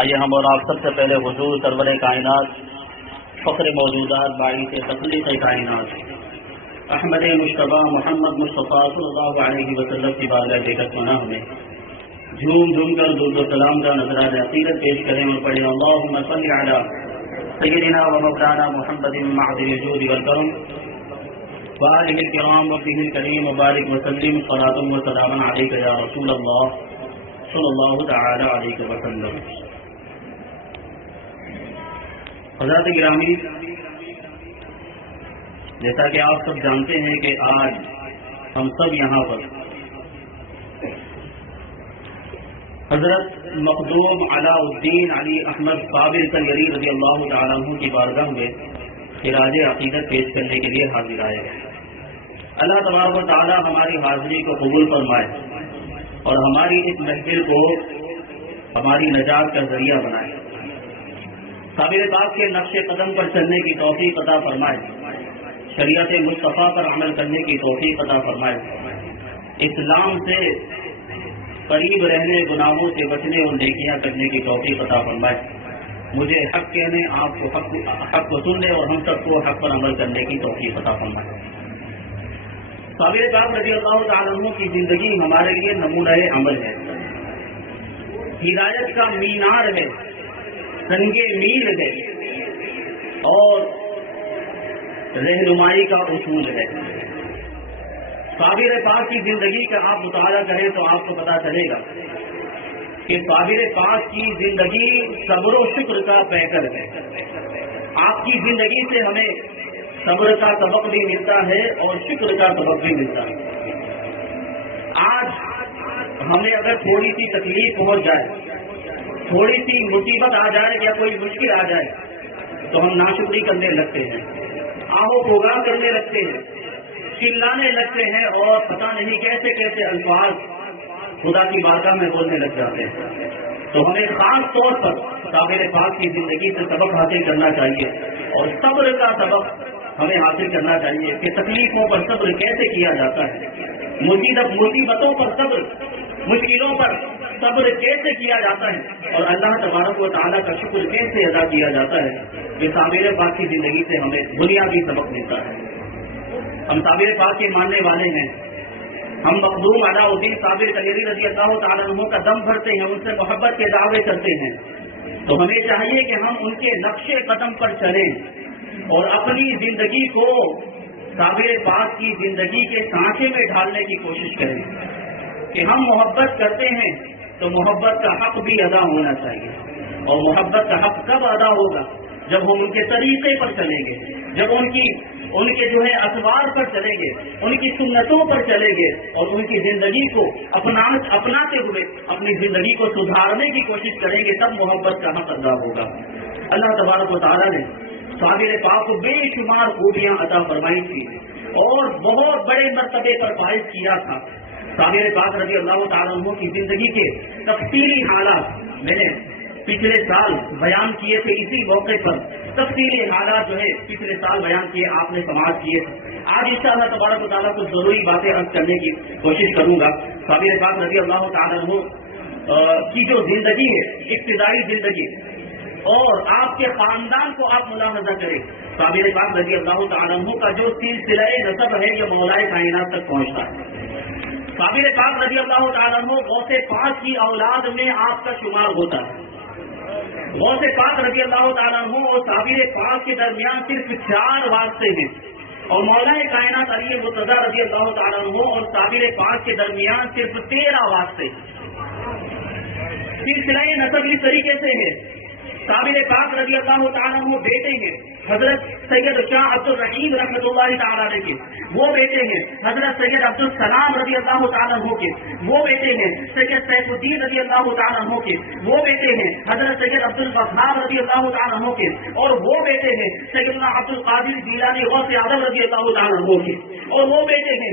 آئیے ہم اور آپ سب سے پہلے حضور سرور کائنات فخر موجودات باعث تخلیق کائنات احمد مشتبہ محمد مصطفیٰ صلی اللہ علیہ وسلم کی بارگاہ بیکت پناہ میں جھوم جھوم کر درود و سلام کا نذرانہ عقیدت پیش کریں اور پڑھیں اللہم صل علی سیدنا و مولانا محمد معدن الجود والکرم وآلہ الکرام وصحبہ الکریم وبارک وسلم صلاۃ و سلام علیک یا رسول اللہ صلی اللہ تعالی علیہ وسلم۔ حضرات گرامی، جیسا کہ آپ سب جانتے ہیں کہ آج ہم سب یہاں پر حضرت مخدوم علاء الدین علی احمد صابر کنگری رضی اللہ تعالیٰ عنہ کی بارگاہ میں خراج عقیدت پیش کرنے کے لیے حاضر آئے ہیں۔ اللہ تبارک و تعالیٰ ہماری حاضری کو قبول فرمائے اور ہماری اس محفل کو ہماری نجات کا ذریعہ بنائے، صابر پاک کے نقش قدم پر چلنے کی توفیق عطا فرمائے، شریعت مصطفیٰ پر عمل کرنے کی توفیق عطا فرمائے، اسلام سے قریب رہنے، گناہوں سے بچنے اور نیکیاں کرنے کی توفیق عطا فرمائے، مجھے حق کہنے، آپ کو حق کو سننے اور ہم سب کو حق پر عمل کرنے کی توفیق عطا فرمائے۔ صابر پاک رضی اللہ تعالیٰ عنہ کی زندگی ہمارے لیے نمونہ عمل ہے، ہدایت کا مینار ہے، سنگ میل ہے اور رہنمائی کا اصول ہے۔ صابر پاک کی زندگی کا آپ مطالعہ کریں تو آپ کو پتہ چلے گا کہ صابر پاک کی زندگی صبر و شکر کا پیکر ہے۔ آپ کی زندگی سے ہمیں صبر کا سبق بھی ملتا ہے اور شکر کا سبق بھی ملتا ہے۔ آج ہمیں اگر تھوڑی سی تکلیف پہنچ جائے، تھوڑی سی مصیبت آ جائے یا کوئی مشکل آ جائے تو ہم ناشکری کرنے لگتے ہیں، آہو پھوگا کرنے لگتے ہیں، چلانے لگتے ہیں اور پتہ نہیں کیسے کیسے الفاظ خدا کی بارگاہ میں بولنے لگ جاتے ہیں۔ تو ہمیں خاص طور پر صابر پاک کی زندگی سے سبق حاصل کرنا چاہیے اور صبر کا سبق ہمیں حاصل کرنا چاہیے کہ تکلیفوں پر صبر کیسے کیا جاتا ہے، مصیبتوں پر صبر، مشکلوں پر صبر کیسے کیا جاتا ہے اور اللہ تبارک و تعالیٰ کا شکر کیسے ادا کیا جاتا ہے۔ یہ صابر پاک کی زندگی سے ہمیں بنیادی سبق ملتا ہے۔ ہم صابر پاک کے ماننے والے ہیں، ہم مخدوم علاء الدین صابر کنگری رضی اللہ تعالیٰ عنہ کا دم بھرتے ہیں، ان سے محبت کے دعوے کرتے ہیں، تو ہمیں چاہیے کہ ہم ان کے نقش قدم پر چلیں اور اپنی زندگی کو صابر پاک کی زندگی کے سانچے میں ڈھالنے کی کوشش کریں کہ ہم محبت کرتے ہیں تو محبت کا حق بھی ادا ہونا چاہیے، اور محبت کا حق کب ادا ہوگا؟ جب ہم ان کے طریقے پر چلیں گے، جب ان کے اطوار پر چلیں گے، ان کی سنتوں پر چلیں گے اور ان کی زندگی کو اپناتے ہوئے اپنی زندگی کو سدھارنے کی کوشش کریں گے، تب محبت کا حق ادا ہوگا۔ اللہ تبارک و تعالیٰ نے صابر پاک کو بے شمار خوبیاں عطا فرمائی تھی اور بہت بڑے مرتبے پر فائز کیا تھا۔ صابر پاک رضی اللہ تعالیٰ عنہ کی زندگی کے تفصیلی حالات میں نے پچھلے سال بیان کیے تھے، اسی موقع پر تفصیلی حالات پچھلے سال بیان کیے، آپ نے سماعت کیے تھے۔ آج انشاءاللہ تبارک و تعالیٰ کچھ ضروری باتیں عرض کرنے کی کوشش کروں گا۔ صابر پاک رضی اللہ تعالیٰ عنہ کی جو زندگی ہے، ابتدائی زندگی، اور آپ کے خاندان کو آپ ملاحظہ کریں، صابر پاک رضی اللہ تعالیٰ عنہ کا جو سلسلہ نسب ہے یہ مولا کائنات تک پہنچتا ہے۔ صابر پاک رضی اللہ تعالیٰ عنہ غوث پاک کی اولاد میں آپ کا شمار ہوتا ہے۔ غوث پاک رضی اللہ تعالیٰ عنہ اور صابر پاک کے درمیان صرف 4 واسطے ہیں، اور مولا کائنات علی مرتضیٰ رضی اللہ تعالیٰ عنہ اور صابر پاک کے درمیان صرف 13 واسطے ہیں۔ سلسلہ نسب اس طریقے سے ہے، صابر پاک رضی اللہ تعالیٰ عنہ بیٹے ہیں حضرت سید شاہ عبد الرحیم رحمۃ اللہ تعالیٰ علیہ کے، وہ بیٹے ہیں حضرت سید عبد السلام رضی اللہ تعالیٰ عنہ کے، وہ بیٹے ہیں سید سیف الدین رضی اللہ تعالیٰ عنہ کے، وہ بیٹے ہیں حضرت سید عبد الغفار رضی اللہ تعالیٰ عنہ کے، اور وہ بیٹے ہیں سیدنا عبد القادر جیلانی غوث اعظم رضی اللہ تعالیٰ عنہ کے، اور وہ بیٹے ہیں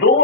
2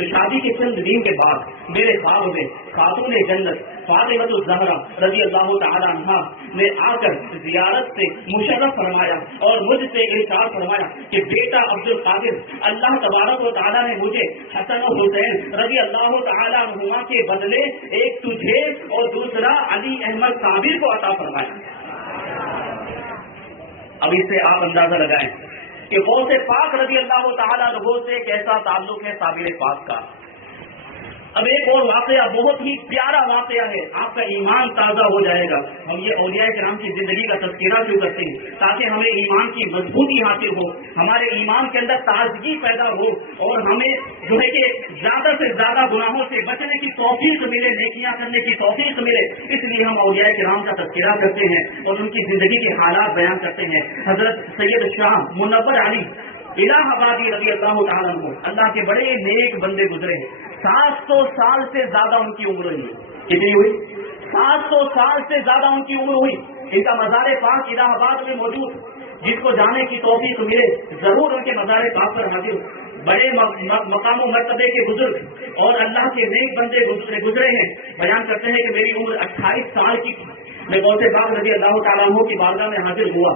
تو شادی کے چند دن کے بعد میرے خواب میں خاتون جنت فاطمہ الزہرا رضی اللہ تعالی عنہا نے آ کر زیارت سے مشرف فرمایا اور مجھ سے ارشاد فرمایا کہ بیٹا عبد القادر، اللہ تبارک و تعالیٰ نے مجھے حسن و حسین رضی اللہ تعالی عنہما کے بدلے ایک تجھے اور دوسرا علی احمد صابر کو عطا فرمایا۔ اب اس سے آپ اندازہ لگائیں کہ غوث پاک رضی اللہ تعالیٰ عنہ سے کیسا تعلق ہے صابر پاک کا۔ اب ایک اور واقعہ بہت ہی پیارا واقعہ ہے، آپ کا ایمان تازہ ہو جائے گا۔ ہم یہ اولیاء کرام کی زندگی کا تذکرہ کیوں کرتے ہیں؟ تاکہ ہمیں ایمان کی مضبوطی حاصل ہو، ہمارے ایمان کے اندر تازگی پیدا ہو، اور ہمیں جو ہے کہ زیادہ سے زیادہ گناہوں سے بچنے کی توفیق ملے، نیکیاں کرنے کی توفیق ملے۔ اس لیے ہم اولیاء کرام کا تذکرہ کرتے ہیں اور ان کی زندگی کے حالات بیان کرتے ہیں۔ حضرت سید شاہ منور علی الہ آبادی رضی اللہ تعالیٰ عنہ، اللہ کے بڑے نیک بندے گزرے ہیں۔ 700 سال سے زیادہ ان کی عمر ہوئی۔ کتنی ہوئی؟ 700 سال سے زیادہ ان کی عمر ہوئی۔ ان کا مزار پاک الہ آباد میں موجود، جس کو جانے کی توفیق ملے ضرور ان کے مزار پاک پر حاضر۔ بڑے مقام و مرتبے کے بزرگ اور اللہ کے نیک بندے گزرے ہیں۔ بیان کرتے ہیں کہ میری عمر 28 سال کی تھی، میں غوث پاک رضی اللہ تعالیٰ عنہ کی بارگاہ میں حاضر ہوا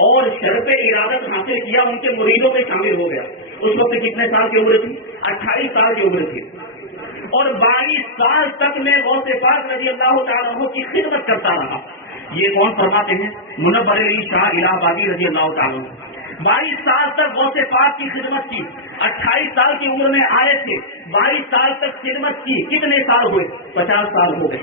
اور شرف ارادت حاصل کیا، ان کے مریدوں میں شامل ہو گیا۔ اس وقت کتنے سال کی عمر تھی؟ 28 سال کی عمر تھی، اور 22 سال تک میں غوث پاک رضی اللہ تعالیٰ عنہ کی خدمت کرتا رہا۔ یہ کون فرماتے ہیں؟ منور علی شاہ الہ آبادی رضی اللہ تعالیٰ عنہ۔ 22 سال تک غوث پاک کی خدمت کی، 28 سال کی عمر میں آئے تھے، 22 سال تک خدمت کی۔ کتنے سال ہوئے؟ 50 سال ہو گئے۔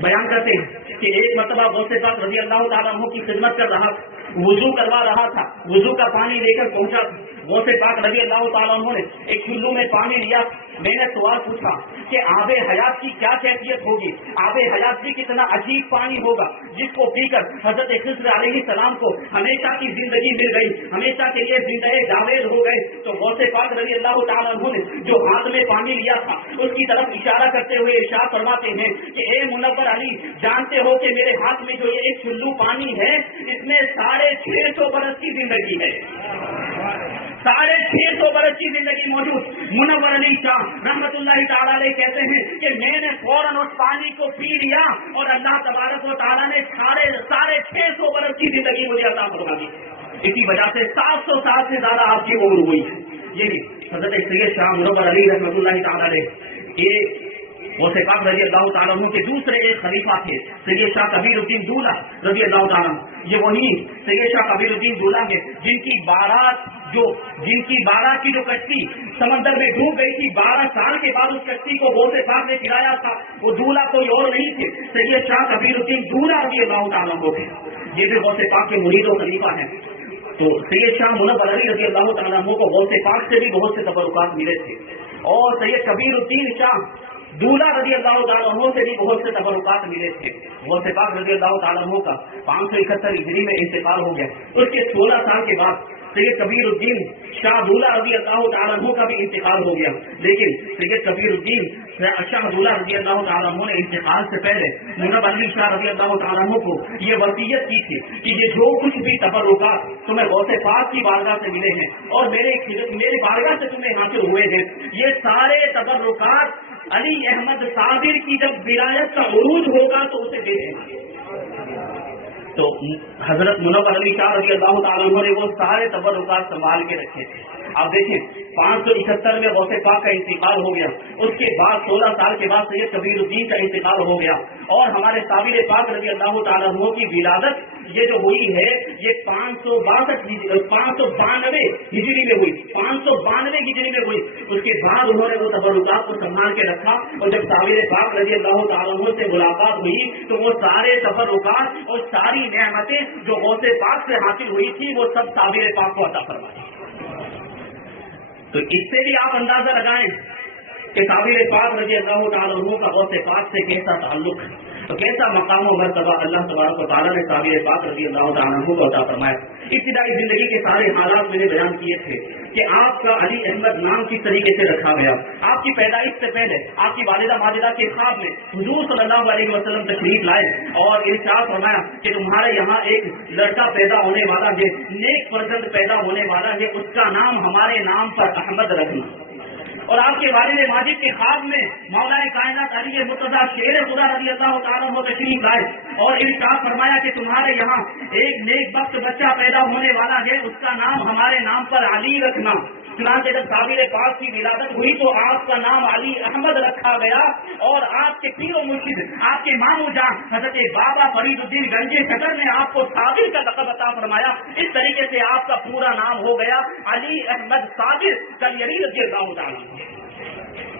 بیان کرتے ہیں کہ ایک مرتبہ غوث پاک رضی اللہ تعالیٰ عنہ کی خدمت کر رہا تھا، وضو کروا رہا تھا، وضو کا پانی لے کر پہنچا۔ غوث پاک رضی اللہ تعالیٰ عنہ نے ایک چلو میں پانی لیا۔ میں نے سوال پوچھا کہ آب حیات کی کیا کیفیت ہوگی؟ آب حیات بھی کتنا عجیب پانی ہوگا جس کو پی کر حضرت خضر علیہ السلام کو ہمیشہ کی زندگی مل گئی، ہمیشہ کے لیے زندہ جاوید ہو گئے۔ تو غوث پاک رضی اللہ تعالیٰ عنہ نے جو ہاتھ میں پانی لیا تھا اس کی طرف اشارہ کرتے ہوئے ارشاد فرماتے ہیں کہ اے منور علی، جانتے ہو کہ میرے ہاتھ میں جو یہ ایک چلو پانی ہے، اس میں 650 برس کی زندگی ہے، 650 برس کی زندگی موجود۔ منور علی شاہ رحمت اللہ تعالیٰ علیہ کہتے ہیں کہ میں نے فوراً اس پانی کو پی لیا اور اللہ تبارک و تعالیٰ نے 650 برس کی زندگی مجھے عطا فرما دی۔ اسی وجہ سے 700 سال سے زیادہ آپ کی عمر ہوئی ہے۔ یہ حضرت سید شاہ منور علی رحمت اللہ تعالیٰ علیہ، یہ غوث پاک رضی اللہ تعالیٰ عنہ کے دوسرے ایک خلیفہ تھے، سید شاہ کبیر الدین دولہ رضی اللہ تعالیٰ عنہ۔ یہ وہی سید شاہ کبیر الدین دولہ ہے جن کی بارات کی جو کشتی سمندر میں ڈوب گئی تھی، 12 سال کے بعد اس کشتی کو غوث پاک نے گرایا تھا۔ وہ دولہ کوئی اور نہیں تھے، سید شاہ کبیر الدین دولہ رضی اللہ تعالیٰ عنہ تھے۔ یہ بھی غوث پاک کے مرید و خلیفہ ہیں۔ تو سید شاہ منور علی رضی اللہ تعالیٰ عنہ کو غوث پاک سے بھی بہت سے تبرکات ملے تھے، اور سید کبیر الدین شاہ دولہ رضی اللہ تعالیٰ عنہ سے بھی بہت سے تبرکات ملے تھے۔ غوث پاک رضی اللہ تعالیٰ عنہ کا 571 ہجری میں انتقال ہو گیا۔ اس کے 16 سال کے بعد سید کبیر الدین شاہ دولہ رضی اللہ تعالیٰ عنہ کا بھی انتقال ہو گیا، لیکن سید کبیر الدین شاہ دولہ رضی اللہ تعالیٰ عنہ نے انتقال سے پہلے منور علی شاہ رضی اللہ تعالیٰ عنہ کو یہ وصیت کی تھی کہ یہ جو کچھ بھی تبرکات تمہیں غوث پاک کی بارگاہ سے ملے ہیں اور میری بارگاہ سے تمہیں حاصل ہوئے ہیں، یہ سارے تبرکات علی احمد صابر کی جب ولایت کا عروج ہوگا تو اسے دے دینا۔ تو حضرت منور علی شاہ رضی اللہ تعالیٰ عنہ نے وہ سارے تبرکات سنبھال کے رکھے تھے۔ آپ دیکھیں 571 میں غوث پاک کا انتقال ہو گیا، اس کے بعد 16 سال کے بعد سید کبیر الدین کا انتقال ہو گیا، اور ہمارے صابر پاک رضی اللہ تعالیٰ عنہ کی ولادت یہ جو ہوئی ہے یہ 592 ہجری میں ہوئی، 592 ہجری میں ہوئی۔ اس کے بعد انہوں نے وہ تبرکات کو سنبھال کے رکھا، اور جب صابر پاک رضی اللہ تعالیٰ عنہ سے ملاقات ہوئی تو وہ سارے تبرکات اور ساری نعمتیں جو غوث پاک سے حاصل ہوئی تھی وہ سب صابر پاک کو عطا فرمائی۔ تو اس سے بھی آپ اندازہ لگائیں کہ صابر پاک رضی اللہ تعالیٰ عنہ کا غوث پاک سے کیسا تعلق ہے، تو کیسا مقام و مرتبہ اللہ تبارک و تعالیٰ نے صابر پاک رضی اللہ تعالیٰ عنہ کو عطا فرمایا۔ ابتدائی زندگی کے سارے حالات میں نے بیان کیے تھے کہ آپ کا علی احمد نام کس طریقے سے رکھا گیا۔ آپ کی پیدائش سے پہلے آپ کی والدہ ماجدہ کے خواب میں حضور صلی اللہ علیہ وسلم تشریف لائے اور ارشاد فرمایا کہ تمہارے یہاں ایک لڑکا پیدا ہونے والا ہے، نیک فرزند پیدا ہونے والا ہے، اس کا نام ہمارے نام پر احمد رکھنا۔ اور آپ کے والد ماجد کے خواب میں مولا کائنات علی مرتضیٰ شیر خدا رضی اللہ تعالیٰ عنہ تشریف لائے اور ارشاد فرمایا کہ تمہارے یہاں ایک نیک بخت بچہ پیدا ہونے والا ہے، اس کا نام ہمارے نام پر علی رکھنا۔ چنانچہ جب صابر پاک کی ولادت ہوئی تو آپ کا نام علی احمد رکھا گیا، اور آپ کے پیر و مرشد آپ کے مامو جان حضرت بابا فرید الدین گنجے شکر نے آپ کو صابر کا لقب عطا فرمایا۔ اس طریقے سے آپ کا پورا نام ہو گیا علی احمد صابر کلیری رضی اللہ تعالیٰ،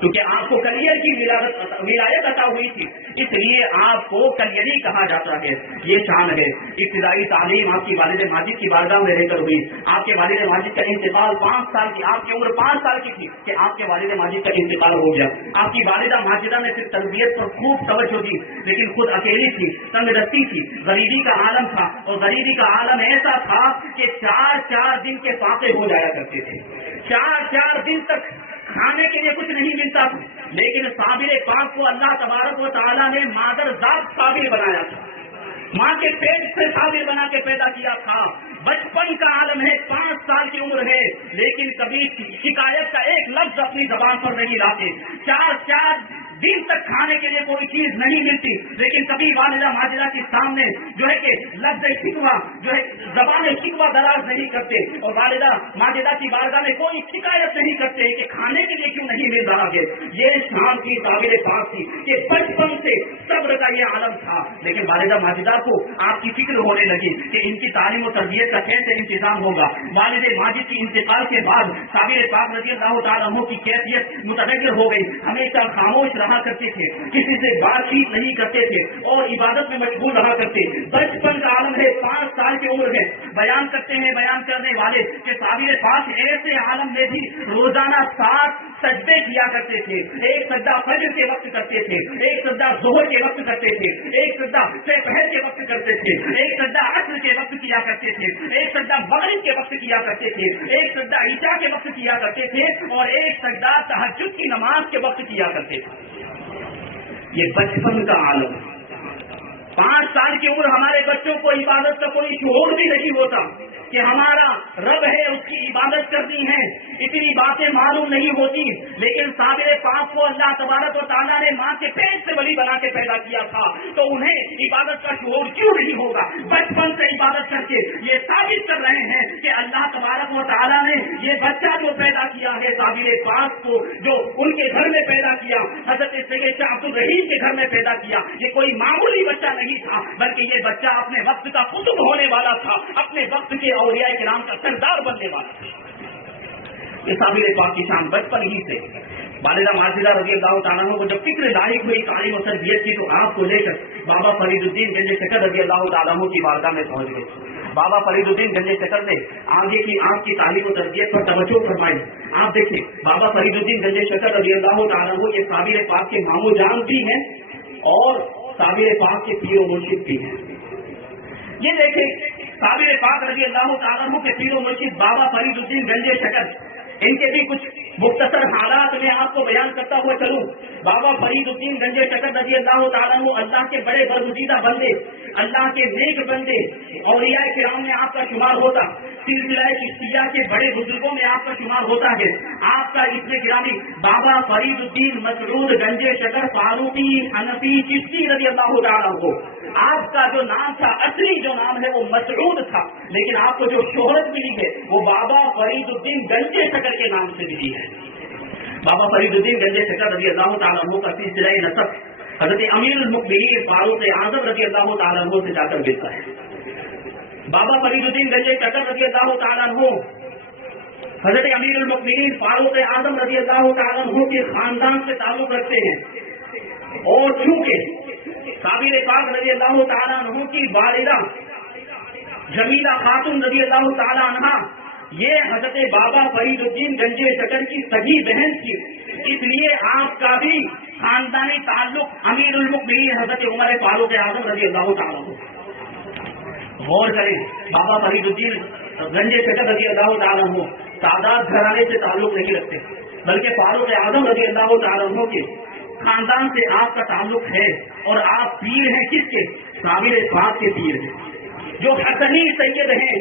کیونکہ آپ کو کلیئر کی ولایت عطا ہوئی تھی، اس لیے آپ کو کلیری کہا جاتا ہے۔ یہ شان ہے۔ ابتدائی تعلیم آپ کی والد ماجد کی بارگاہ میں رہ کر ہوئی۔ آپ کے والد ماجد کا انتقال 5 سال کی، آپ کی عمر 5 سال کی تھی کہ آپ کے والد ماجد کا انتقال ہو گیا۔ آپ کی والدہ ماجدہ نے صرف تربیت پر خوب توجہ دی، لیکن خود اکیلی تھی، تنگ دستی تھی، غریبی کا عالم تھا، اور غریبی کا عالم ایسا تھا کہ 4 دن کے فاقے ہو جایا کرتے تھے۔ 4 دن تک کھانے کے لیے کچھ نہیں ملتا تھا، لیکن صابر پاک کو اللہ تبارک و تعالیٰ نے مادر ذات صابر بنایا تھا، ماں کے پیٹ سے صابر بنا کے پیدا کیا تھا۔ بچپن کا عالم ہے، 5 سال کی عمر ہے، لیکن کبھی شکایت کا ایک لفظ اپنی زبان پر نہیں لاتے۔ 4 دن تک کھانے کے لیے کوئی چیز نہیں ملتی، لیکن کبھی والدہ ماجدہ کے سامنے جو ہے کہ لفظ شکوہ جو ہے زبان شکوہ دراز نہیں کرتے، اور والدہ ماجدہ کی بارگاہ میں کوئی شکایت نہیں کرتے کہ کھانے کے لیے کیوں نہیں مل رہا ہے۔ یہ شان کی صابر پاک تھی کہ بچپن سے صبر کا یہ عالم تھا، لیکن والدہ ماجدہ کو آپ کی فکر ہونے لگی کہ ان کی تعلیم و تربیت کا کیسے انتظام ہوگا۔ والد ماجد کی انتقال کے بعد صابر پاک رضی اللہ تعالیٰ عنہ کی کیفیت متغیر ہو گئی، ہمیشہ خاموش رہا کرتے تھے، کسی سے بات چیت نہیں کرتے تھے اور عبادت میں مشغول رہا کرتے۔ بچپن کا عالم ہے، 5 سال کی عمر ہے۔ بیان کرتے ہیں بیان کرنے والے کہ صابر پاک ایسے عالم میں بھی روزانہ 7 سجدے کیا کرتے تھے۔ ایک سجدہ فجر کے وقت کرتے تھے، ایک سجدہ ظہر کے وقت کرتے تھے، ایک سجدہ پہر کے وقت کرتے تھے، ایک سجدہ عصر کے وقت کیا کرتے تھے، ایک سجدہ مغرب کے وقت کیا کرتے تھے، ایک سجدہ عشاء کے وقت کیا کرتے تھے، اور ایک سجدہ تہجد کی نماز کے وقت کیا کرتے تھے۔ یہ بچپن کا عالم۔ 5 سال کی عمر ہمارے بچوں کو عبادت کا کوئی شعور بھی نہیں ہوتا کہ ہمارا رب ہے، اس کی عبادت کرنی ہے، اتنی باتیں معلوم نہیں ہوتی، لیکن صابر پاک کو اللہ تبارک و تعالیٰ نے ماں کے پیٹ سے ولی بنا کے پیدا کیا تھا، تو انہیں عبادت کا شعور کیوں نہیں ہوگا؟ بچپن سے عبادت کر کے یہ ثابت کر رہے ہیں کہ اللہ تبارک و تعالیٰ نے یہ بچہ جو پیدا کیا ہے صابر پاک کو، جو ان کے گھر میں پیدا کیا، حضرت سید شاہ عبد الرحیم کے گھر میں پیدا کیا، یہ کوئی معمولی بچہ نہیں تھا، بلکہ یہ بچہ اپنے وقت کا قطب ہونے والا تھا، اپنے وقت کے اولیاء کرام کا سردار بننے والا تھا۔ یہ صابر پاک کی شان بچپن ہی سے۔ والدہ ماجدہ رضی اللہ تعالیٰ عنہ کو جب فکر لاحق ہوئی تعلیم و تربیت کی، تو آپ کو لے کر بابا فرید الدین گنج شکر رضی اللہ تعالیٰ عنہ کی بارگاہ میں پہنچ گئے۔ بابا فرید الدین گنج شکر نے آگے کی آپ کی تعلیم و تربیت پر توجہ فرمائی۔ آپ دیکھیں بابا فرید الدین گنج شکر رضی اللہ تعالیٰ عنہ یہ صابر پاک کے مامو جان بھی ہیں اور صابر پاک کے پیر و مرشد بھی ہیں۔ یہ دیکھیں صابر پاک رضی اللہ تعالیٰ عنہ کے پیر و مرشد بابا فرید الدین گنج شکر، ان کے بھی کچھ مختصر حالات میں آپ کو بیان کرتا ہوا چلوں۔ بابا فرید الدین گنج شکر رضی اللہ تعالیٰ عنہ اللہ کے بڑے برگزیدہ بندے، اللہ کے نیک بندے، اولیاء کرام میں آپ کا شمار ہوتا، سلسلہ چشتیہ کے بڑے بزرگوں میں آپ کا شمار ہوتا ہے۔ آپ کا اسم گرامی بابا فرید الدین مسعود گنج شکر فاروقی حنفی چشتی رضی اللہ تعالیٰ عنہ، آپ کا جو نام تھا، اصلی جو نام ہے وہ مسعود تھا، لیکن آپ کو جو شہرت ملی ہے وہ بابا فرید الدین گنج شکر کے نام سے ملی ہے۔ بابا فرید الدین گنج شکر رضی اللہ تعالیٰ عنہ کا سلسلہ نسب حضرت امیر المؤمنین فاروق اعظم رضی اللہ تعالیٰ عنہ سے جا کر ملتا ہے۔ بابا فرید الدین گنج شکر رضی اللہ تعالیٰ عنہ حضرت امیر المؤمنین فاروق اعظم رضی اللہ تعالیٰ عنہ کے خاندان سے تعلق رکھتے ہیں، اور چونکہ صابر پاک رضی اللہ تعالیٰ عنہ کی والدہ جمیلہ خاتون رضی اللہ تعالیٰ عنہ یہ حضرت بابا فرید الدین گنج شکر کی سگی بہن تھی، اس لیے آپ کا بھی خاندانی تعلق امیر المؤمنین حضرت عمر فاروق اعظم رضی اللہ تعالیٰ عنہ۔ غور کریں، بابا فرید الدین گنج شکر رضی اللہ تعالیٰ عنہ سادات گھرانے سے تعلق نہیں رکھتے، بلکہ فاروق اعظم رضی اللہ تعالیٰ عنہ کے خاندان سے آپ کا تعلق ہے، اور آپ پیر ہیں کس کے؟ صابر پاک کے پیر ہیں، جو حسنی سید ہیں،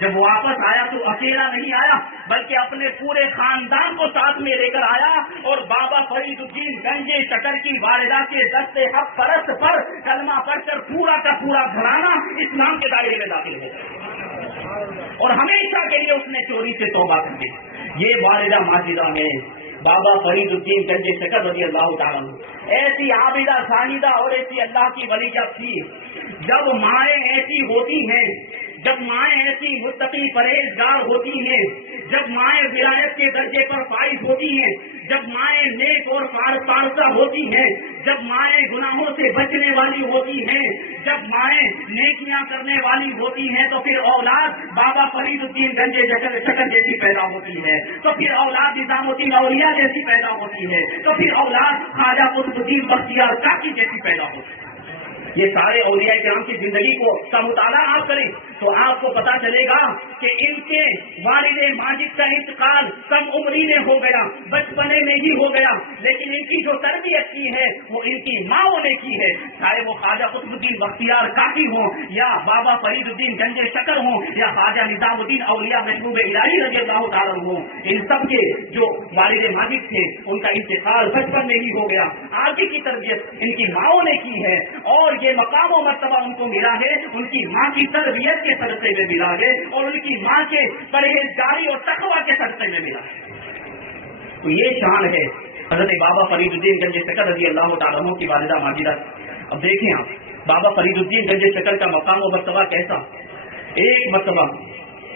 جب واپس آیا تو اکیلا نہیں آیا بلکہ اپنے پورے خاندان کو ساتھ میں لے کر آیا اور بابا فرید الدین گنجے شکر کی والدہ کے دست حق پرست پر کلمہ پڑھ کر پورا کا پورا گھرانہ اسلام کے دائرے میں داخل ہو گیا اور ہمیشہ کے لیے اس نے چوری سے توبہ کر دی. یہ والدہ ماجدہ میں بابا فرید الدین گنجے شکر رضی اللہ تعالیٰ ایسی عابدہ ساجدہ اور ایسی اللہ کی ولیہ تھی. جب مائیں ایسی ہوتی ہیں، جب مائیں ایسی متقی پرہیزگار ہوتی ہیں، جب مائیں ولایت کے درجے پر فائز ہوتی ہیں، جب مائیں نیک اور پارسا ہوتی ہیں، جب مائیں گناہوں سے بچنے والی ہوتی ہیں، جب مائیں نیکیاں کرنے والی ہوتی ہیں تو پھر اولاد بابا فرید الدین گنجے شکر جیسی پیدا ہوتی ہے، تو پھر اولاد نظام الدین اولیاء جیسی پیدا ہوتی ہے، تو پھر اولاد خواجہ قطب الدین بختیار کاکی جیسی پیدا ہوتی ہے. یہ سارے اولیاء کرام کی زندگی کا مطالعہ آپ کریں تو آپ کو پتا چلے گا کہ ان کے والد ماجد کا انتقال کم عمری میں ہو گیا، بچپنے میں ہی ہو گیا، لیکن ان کی جو تربیت کی ہے وہ ان کی ماؤں نے کی ہے. چاہے وہ خواجہ قطب الدین بختیار کاکی ہوں یا بابا فرید الدین گنجے شکر ہوں یا خواجہ نظام الدین اولیاء محبوب الہی رضی اللہ تعالیٰ ہوں، ان سب کے جو والد ماجد تھے ان کا انتقال بچپن میں ہی ہو گیا. آگے کی تربیت ان کی ماؤں نے کی ہے اور یہ مقام و مرتبہ ان کو ملا ہے ان کی ماں کی تربیت کے صدقے میں ملا ہے اور ان کی ماں کے پرہیزگاری اور تقویٰ کے صدقے میں ملا ہے. تو یہ شان ہے حضرت بابا فرید الدین گنجے شکر رضی اللہ تعالیٰ عنہ کی والدہ ماجدہ. اب دیکھیں آپ بابا فرید الدین گنجے شکر کا مقام و مرتبہ کیسا. ایک مرتبہ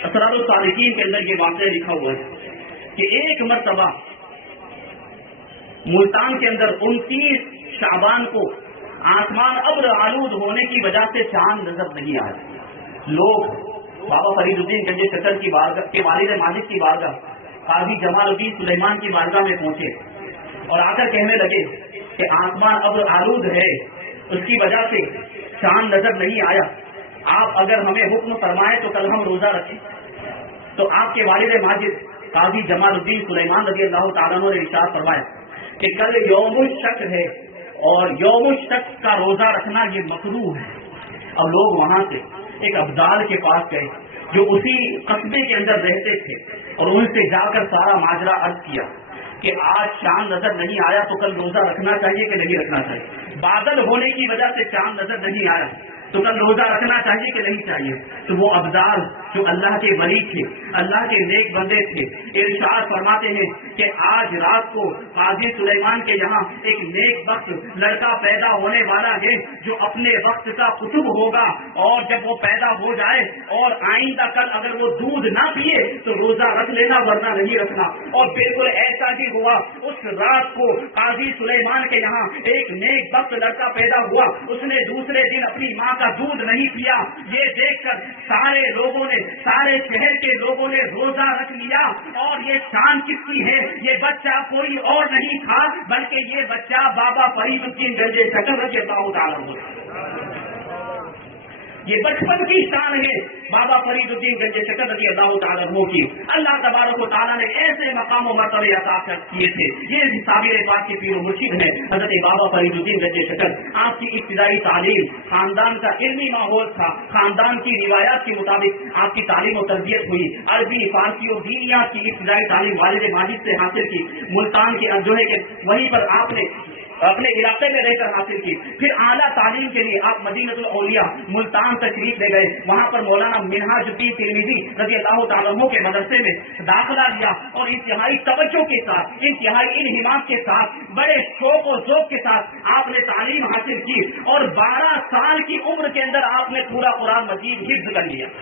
اسرار الصالحین کے اندر یہ واقعہ لکھا ہوا ہے کہ ایک مرتبہ ملتان کے اندر 29 شعبان کو آسمان ابر آلود ہونے کی وجہ سے چاند نظر نہیں آیا. لوگ بابا فرید الدین گنجے شکر کی بارگاہ کے والد ماجد کی بارگاہ قاضی جمال الدین سلیمان کی بارگاہ میں پہنچے اور آ کر کہنے لگے کہ آسمان ابر آلود ہے، اس کی وجہ سے چاند نظر نہیں آیا، آپ اگر ہمیں حکم فرمائے تو کل ہم روزہ رکھیں. تو آپ کے والد ماجد قاضی جمال الدین سلیمان رضی اللہ تعالیٰ نے ارشاد فرمایا کہ کل یوم الشک ہے اور یوم الشک کا روزہ رکھنا یہ مکروہ ہے. اب لوگ وہاں سے ایک ابدال کے پاس گئے جو اسی قصبے کے اندر رہتے تھے اور ان سے جا کر سارا ماجرا عرض کیا کہ آج چاند نظر نہیں آیا تو کل روزہ رکھنا چاہیے کہ نہیں رکھنا چاہیے. بادل ہونے کی وجہ سے چاند نظر نہیں آیا تو کل روزہ رکھنا چاہیے کہ نہیں چاہیے. تو وہ ابدال جو اللہ کے ولی تھے، اللہ کے نیک بندے تھے، ارشاد فرماتے ہیں کہ آج رات کو قاضی سلیمان کے یہاں ایک نیک وقت لڑکا پیدا ہونے والا ہے جو اپنے وقت کا قطب ہوگا اور جب وہ پیدا ہو جائے اور آئندہ کل اگر وہ دودھ نہ پیے تو روزہ رکھ لینا ورنہ نہیں رکھنا. اور بالکل ایسا ہی ہوا. اس رات کو قاضی سلیمان کے یہاں ایک نیک وقت لڑکا پیدا ہوا. اس نے دوسرے دن اپنی ماں کا دودھ نہیں پیا. یہ دیکھ کر سارے لوگوں نے، سارے شہر کے لوگوں نے روزہ رکھ لیا. اور یہ شان کس کی ہے؟ یہ بچہ کوئی اور نہیں تھا بلکہ یہ بچہ بابا فرید الدین گنجے شکر رضی اللہ تعالیٰ عنہ. یہ بچپن کی شان ہے بابا فرید الدین گنجے شکر رضی اللہ تعالیٰ عنہ کی. اللہ تبارک و تعالیٰ نے ایسے مقام و مرتبے عطا کیے تھے. یہ صابر پاک کے پیر و مرشد ہیں حضرت بابا فرید الدین گنجے شکر. آپ کی ابتدائی تعلیم خاندان کا علمی ماحول تھا. خاندان کی روایات کے مطابق آپ کی تعلیم و تربیت ہوئی. عربی، فارسی اور دینیات کی ابتدائی تعلیم والد ماجد سے حاصل کی. ملتان کے جو ہے کہ وہیں پر آپ نے اپنے علاقے میں رہ کر حاصل کی. پھر اعلیٰ تعلیم کے لیے آپ مدینۃ الاولیاء ملتان تشریف لے گئے. وہاں پر مولانا منہاج الدین ترمذی رضی اللہ تعالیٰ عنہ کے مدرسے میں داخلہ لیا اور انتہائی توجہ کے ساتھ، انتہائی انہمام کے ساتھ، بڑے شوق و ذوق کے ساتھ آپ نے تعلیم حاصل کی اور 12 سال کی عمر کے اندر آپ نے پورا قرآن مجید حفظ کر لیا.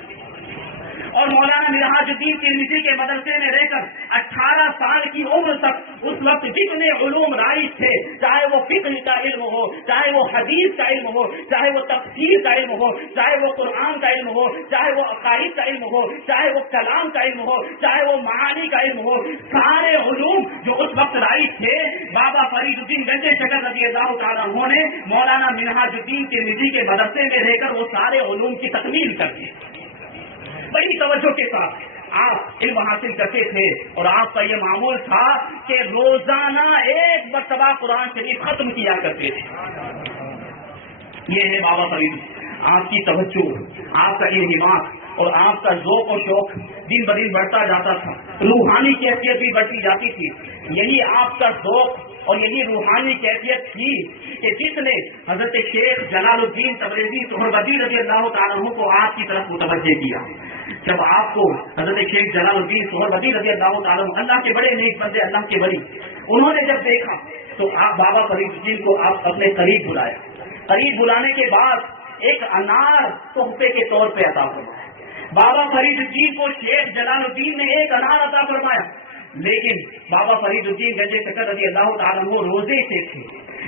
اور مولانا منہاج الدین ترمذی کے مدرسے میں رہ کر 18 سال کی عمر تک اس وقت جتنے علوم رائج تھے، چاہے وہ فقہ کا علم ہو، چاہے وہ حدیث کا علم ہو، چاہے وہ تفسیر کا علم ہو، چاہے وہ قرآن کا علم ہو، چاہے وہ عقائد کا علم ہو، چاہے وہ کلام کا علم ہو، چاہے وہ معانی کا علم ہو، سارے علوم جو اس وقت رائج تھے بابا فرید الدین گنجے شکر رضی اللہ تعالیٰ عنہ نے مولانا منہاج الدین ترمذی کے مدرسے میں رہ کر وہ سارے علوم کی تکمیل کر دی. بڑی توجہ کے ساتھ آپ علم حاصل کرتے تھے اور آپ کا یہ معمول تھا کہ روزانہ ایک مرتبہ قرآن شریف ختم کیا کرتے تھے. یہ ہے بابا فرید. آپ کی توجہ، آپ کا انہمام اور آپ کا ذوق اور شوق دن بدن بڑھتا جاتا تھا، روحانی کیفیت بھی بڑھتی جاتی تھی۔ یہی آپ کا ذوق اور یہی روحانی کیفیت تھی کہ جس نے حضرت شیخ جلال الدین تبریزی سہروردی رضی اللہ تعالیٰ عنہ کو آپ کی طرف متوجہ کیا۔ جب آپ کو حضرت شیخ جلال الدین سہروردی رضی اللہ تعالیٰ عنہ، اللہ کے بڑے نیک بندے، اللہ کے ولی، انہوں نے جب دیکھا تو آپ بابا فرید الدین کو آپ اپنے قریب بلایا۔ قریب بلانے کے بعد ایک انار تحفے کے طور پہ عطا فرمایا۔ بابا فرید الدین کو شیخ جلال الدین نے ایک انار عطا فرمایا، لیکن بابا فرید الدین گنج شکر رضی اللہ تعالیٰ وہ روزے سے تھے،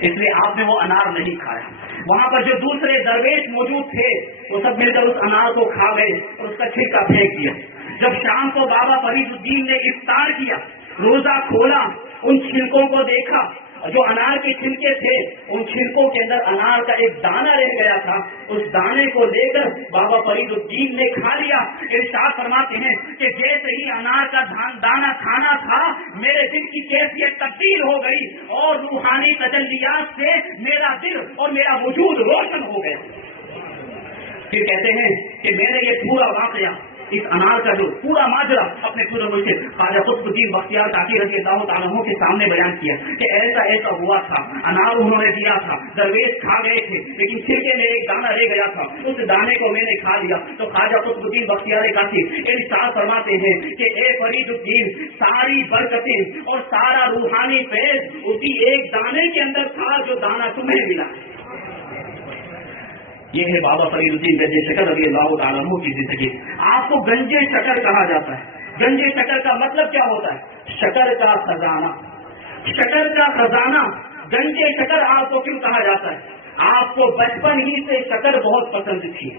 اس لیے آپ نے وہ انار نہیں کھایا۔ وہاں پر جو دوسرے درویش موجود تھے وہ سب مل کر اس انار کو کھا گئے اور اس کا چھلکا پھینک دیا۔ جب شام کو بابا فرید الدین نے افطار کیا، روزہ کھولا، ان چھلکوں کو دیکھا، جو انار کے چھلکے تھے ان چھلکوں کے اندر انار کا ایک دانہ رہ گیا تھا، اس دانے کو لے کر بابا فرید الدین نے کھا لیا۔ ارشاد فرماتے ہیں کہ جیسے ہی انار کا دانہ کھانا تھا میرے دل کی کیفیت تبدیل ہو گئی اور روحانی تجلیات سے میرا دل اور میرا وجود روشن ہو گیا۔ پھر کہتے ہیں کہ میں نے یہ پورا واقعہ، اس انار کا جو پورا ماجرا اپنے پورے مرشد خواجہ قطب الدین بختیار کاکی رضی اللہ تعالیٰ عنہ کے سامنے بیان کیا کہ ایسا ایسا ہوا تھا، انار انہوں نے دیا تھا، درویش کھا گئے تھے، لیکن چھلکے میں ایک دانہ رہ گیا تھا، اس دانے کو میں نے کھا لیا۔ تو خواجہ قطب الدین بختیار کاکی ارشاد فرماتے ہیں کہ اے فرید الدین، ساری برکتیں اور سارا روحانی فیض اسی ایک دانے کے اندر تھا جو دانہ تمہیں ملا۔ یہ ہے بابا فرید الدین گنج شکر رضی اللہ تعالیٰ عنہ کی زندگی۔ آپ کو گنج شکر کہا جاتا ہے۔ گنج شکر کا مطلب کیا ہوتا ہے؟ شکر کا خزانہ۔ شکر کا خزانہ گنج شکر آپ کو کیوں کہا جاتا ہے؟ آپ کو بچپن ہی سے شکر بہت پسند تھی۔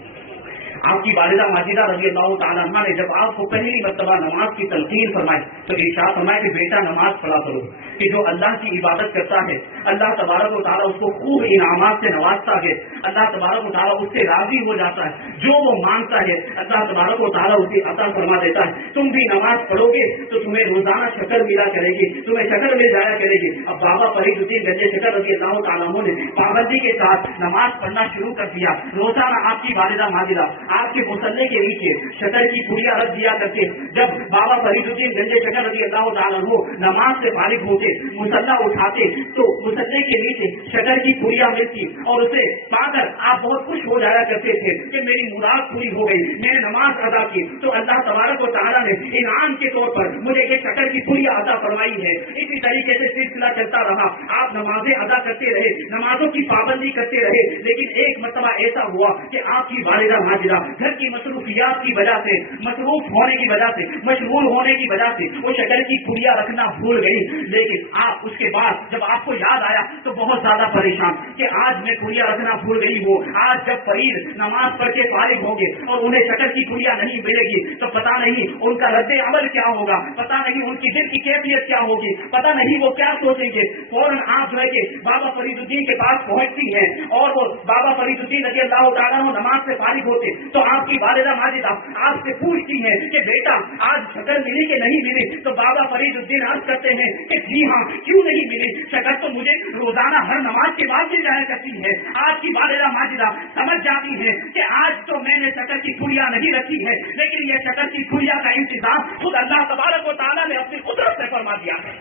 آپ کی والدہ ماجدہ رضی اللہ تعالیٰ عنہ نے جب آپ کو پہلی مرتبہ نماز کی تلقین فرمائی تو ارشاد فرمایا کہ بیٹا نماز پڑھا کرو، کہ جو اللہ کی عبادت کرتا ہے اللہ تبارک و تعالیٰ اس کو خوب انعامات سے نوازتا ہے، اللہ تبارک و تعالیٰ اس سے راضی ہو جاتا ہے، جو وہ مانگتا ہے اللہ تبارک و تعالیٰ اسے عطا فرما دیتا ہے۔ تم بھی نماز پڑھو گے تو تمہیں روزانہ شکر ملا کرے گی، تمہیں شکر مل جایا کرے گی۔ اب بابا فرید الدین گنج شکر رضی اللہ تعالیٰ عنہ نے پابندی کے ساتھ نماز پڑھنا شروع کر دیا۔ روزانہ آپ کی والدہ ماجدہ آپ کے مصلے کے نیچے شکر کی پڑیاں رکھ دیا کرتے۔ جب بابا فرید الدین گنج شکر رضی اللہ تعالیٰ عنہ نماز سے فارغ ہوتے، مصلہ اٹھاتے تو مصلے کے نیچے شکر کی پڑیاں ملتی اور اسے پا کر آپ بہت خوش ہو جایا کرتے تھے کہ میری مراد پوری ہو گئی، میں نے نماز ادا کی تو اللہ تبارک و تعالیٰ نے انعام کے طور پر مجھے یہ شکر کی پڑیاں عطا فرمائی ہے۔ اسی طریقے سے سلسلہ چلتا رہا، آپ نمازیں ادا کرتے رہے، نمازوں کی پابندی کرتے رہے، لیکن ایک مرتبہ ایسا ہوا کہ آپ کی والدہ ماجدہ گھر کی مصروفیات کی وجہ سے، مصروف ہونے کی وجہ سے، مشغول ہونے کی وجہ سے وہ شکر کی پڑیاں رکھنا بھول گئی۔ لیکن آپ اس کے بعد جب آپ کو یاد آیا تو بہت زیادہ پریشان کہ آج میں پڑیاں رکھنا بھول گئی ہوں، آج جب فرید نماز پڑھ کے فارغ ہوں گے اور انہیں شکر کی پڑیاں نہیں ملے گی تو پتہ نہیں ان کا رد عمل کیا ہوگا، پتہ نہیں ان کی دل کی کیفیت کیا ہوگی، پتہ نہیں وہ کیا سوچیں گے۔ فوراً آپ جو ہے کہ بابا فرید الدین کے پاس پہنچتی ہیں اور وہ بابا فرید الدین رضی اللہ تعالیٰ عنہ نماز سے فارغ ہوتے تو آپ کی والدہ ماجدہ آپ سے پوچھتی ہیں کہ بیٹا آج شکر ملی کہ نہیں ملی؟ تو بابا فرید الدین عرض کرتے ہیں کہ جی ہاں، کیوں نہیں ملی؟ شکر تو مجھے روزانہ ہر نماز کے بعد مل جایا کرتی ہے۔ آج کی والدہ ماجدہ سمجھ جاتی ہے کہ آج تو میں نے شکر کی پڑیاں نہیں رکھی ہے، لیکن یہ شکر کی پڑیاں کا انتظام خود اللہ تبارک و تعالیٰ نے اپنی قدرت سے فرما دیا ہے۔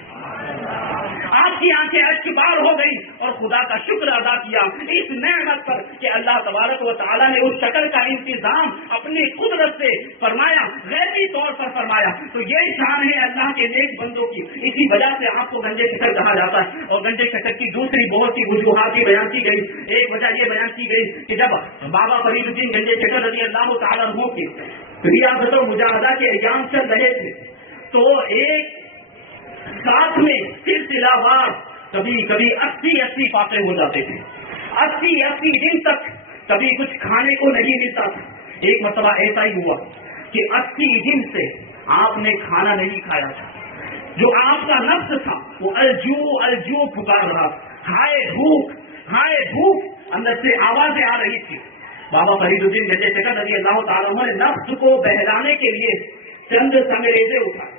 آپ کی آنکھیں اشک بار ہو گئی اور خدا کا شکر ادا کیا اس نعمت پر کہ اللہ تبارک و تعالیٰ نے اس شکر کا انتظام اپنی قدرت سے فرمایا، غیبی طور پر فرمایا۔ تو یہ شان ہے اللہ کے نیک بندوں کی، اسی وجہ سے آپ کو گنج شکر کہا جاتا ہے۔ اور گنج شکر کی دوسری بہت سی وجوہات بھی بیان کی گئی۔ ایک وجہ یہ بیان کی گئی کہ جب بابا فرید الدین گنج شکر رضی اللہ تعالیٰ عنہ کے ریاضت و مجاہدہ کے ایام چل رہے تھے تو ایک ساتھ میں سلسلہ وار کبھی 80 فاقے ہو جاتے تھے، 80 دن تک کبھی کچھ کھانے کو نہیں ملتا تھا۔ ایک مرتبہ ایسا ہی ہوا کہ 80 دن سے آپ نے کھانا نہیں کھایا تھا، جو آپ کا نفس تھا وہ الجو پکار رہا، ہائے بھوک اندر سے آوازیں آ رہی تھی۔ بابا فرید الدین گنج شکر رضی اللہ تعالیٰ عنہ نے نفس کو بہلانے کے لیے چند سنگریزے اٹھائے،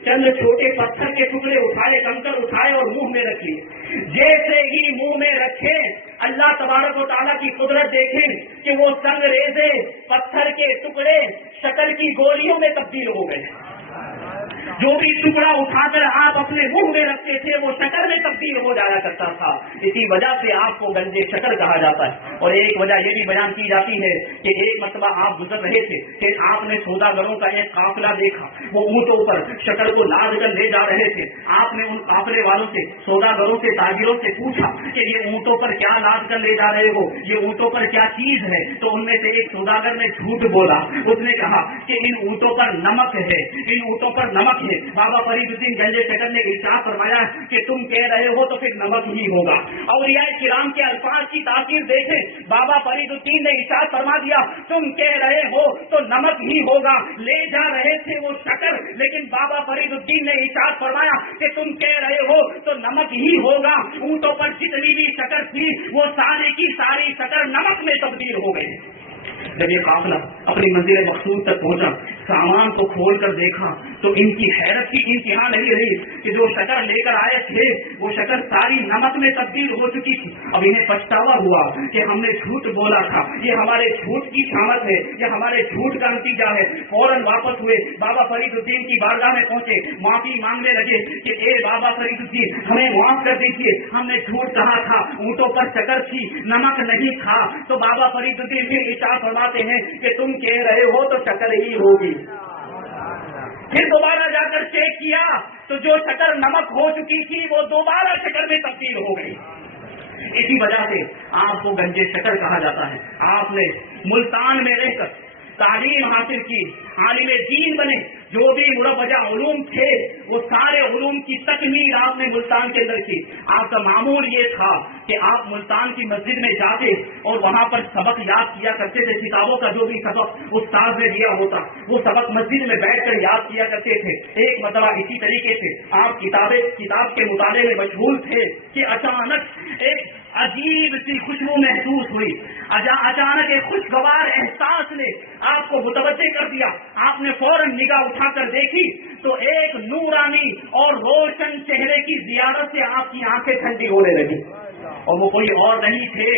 چند چھوٹے پتھر کے ٹکڑے اٹھائے، کنکر اٹھائے اور منہ میں رکھ لیے۔ جیسے ہی منہ میں رکھے اللہ تبارک و تعالیٰ کی قدرت دیکھیں کہ وہ سنگ ریزے پتھر کے ٹکڑے شکر کی گولیوں میں تبدیل ہو گئے. جو بھی ٹکڑا اٹھا کر آپ اپنے منہ میں رکھتے تھے وہ شکر میں تبدیل ہو جایا کرتا تھا. اسی وجہ سے آپ کو گنجے شکر کہا جاتا ہے. اور ایک وجہ یہ بھی بیان کی جاتی ہے کہ ایک مرتبہ آپ گزر رہے تھے کہ آپ نے سوداگروں کا ایک قافلہ دیکھا, وہ اونٹوں پر شکر کو لاد کر لے جا رہے تھے. آپ نے ان قافلے والوں سے, سوداگروں سے, تاجروں سے پوچھا کہ یہ اونٹوں پر کیا لاد کر لے جا رہے ہو, یہ اونٹوں پر کیا چیز ہے؟ تو ان میں سے ایک سوداگر نے جھوٹ بولا. اس نے کہا کہ ان اونٹوں پر نمک ہے, ان اونٹوں پر نمک ہے. بابا فرید الدین گنجے شکر نے ارشاد فرمایا کہ تم کہہ رہے ہو تو پھر نمک ہی ہوگا. اولیاء کرام کے الفاظ کی تاثیر دیکھیں. بابا فرید الدین نے ارشاد فرما دیا تم کہہ رہے ہو تو نمک ہی ہوگا. لے جا رہے تھے وہ شکر, لیکن بابا فرید الدین نے ارشاد فرمایا کہ تم کہہ رہے ہو تو نمک ہی ہوگا. اونٹوں پر جتنی بھی شکر تھی وہ ساری کی ساری شکر نمک میں تبدیل ہو گئی. جب یہ قافلہ اپنی منزل مقصود تک پہنچا, سامان کو کھول کر دیکھا تو ان کی حیرت کی انتہا نہیں رہی کہ جو شکر لے کر آئے تھے وہ شکر ساری نمک میں تبدیل ہو چکی تھی. اب انہیں پچھتاوا ہوا کہ ہم نے جھوٹ بولا تھا, یہ ہمارے جھوٹ کی شامت ہے, یہ ہمارے جھوٹ کا نتیجہ ہے. فوراً واپس ہوئے, بابا فرید الدین کی بارگاہ میں پہنچے, معافی مانگنے لگے کہ اے بابا فرید الدین ہمیں معاف کر دیجیے, ہم نے جھوٹ کہا تھا, اونٹوں پر شکر تھی, نمک نہیں تھا. تو بابا فرید الدین پھر ارشاد فرماتے ہیں کہ تم کہہ رہے ہو تو شکر ہی ہوگی. پھر دوبارہ جا کر چیک کیا تو جو شکر نمک ہو چکی تھی وہ دوبارہ شکر میں تبدیل ہو گئی. اسی وجہ سے آپ کو گنجے شکر کہا جاتا ہے. آپ نے ملتان میں رہ کر تعلیم حاصل کی, عالم دین بنے, جو بھی مروجہ علوم تھے وہ سارے علوم کی تکمیل آپ نے ملتان کے اندر کی. آپ کا معمول یہ تھا کہ آپ ملتان کی مسجد میں جاتے اور وہاں پر سبق یاد کیا کرتے تھے. کتابوں کا جو بھی سبق استاد نے دیا ہوتا وہ سبق مسجد میں بیٹھ کر یاد کیا کرتے تھے. ایک مرتبہ اسی طریقے سے آپ کتاب کے مطالعے میں مشغول تھے کہ اچانک ایک عجیب سی خوشبو محسوس ہوئی. اچانک ایک خوشگوار احساس نے آپ کو متوجہ کر دیا. آپ نے فوراً نگاہ اٹھا کر دیکھی تو ایک نورانی اور روشن چہرے کی زیارت سے آپ کی آنکھیں ٹھنڈی ہونے لگی. اور وہ کوئی اور نہیں تھے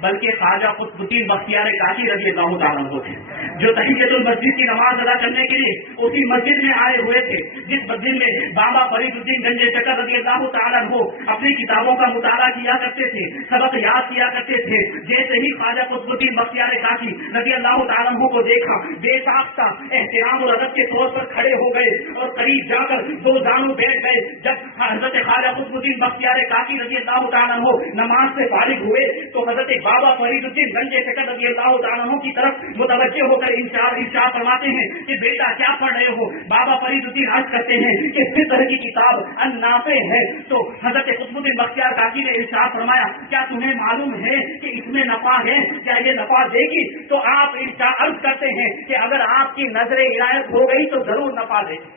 بلکہ خواجہ قطب الدین بختیار کاشی رضی اللہ تعالیٰ عنہ تھے, جو تحیۃ المسجد کی نماز ادا کرنے کے لیے اسی مسجد میں آئے ہوئے تھے جس مسجد میں بابا فرید الدین گنجے شکر رضی اللہ تعالیٰ عنہ اپنی کتابوں کا مطالعہ کیا کرتے تھے, سبق یاد کیا کرتے تھے. جیسے ہی خواجہ قطب الدین بختیار کاشی رضی اللہ تعالیٰ عنہ کو دیکھا, بے ساختہ احترام اور ادب کے طور پر کھڑے ہو گئے اور قریب جا کر دو زانو بیٹھ گئے. جب حضرت خواجہ قطب الدین بختیار کاشی رضی اللہ تعالیٰ عنہ نماز سے فارغ ہوئے تو حضرت بابا فرید الدین گنجے شکر رضی اللہ تعالیٰ عنہ کی طرف متوجہ ہو کر ارشاد فرماتے ہیں کہ بیٹا کیا پڑھ رہے ہو؟ بابا فرید الدین عرض کرتے ہیں کہ فقہ کی کتاب النافع ہے. تو حضرت قطب الدین بختیار کاشی نے ارشاد فرمایا کیا تمہیں معلوم ہے کہ اس میں نفع ہے, کیا یہ نفع دے گی؟ تو آپ عرض کرتے ہیں کہ اگر آپ کی نظر عنایت ہو گئی تو ضرور نفع دے گی.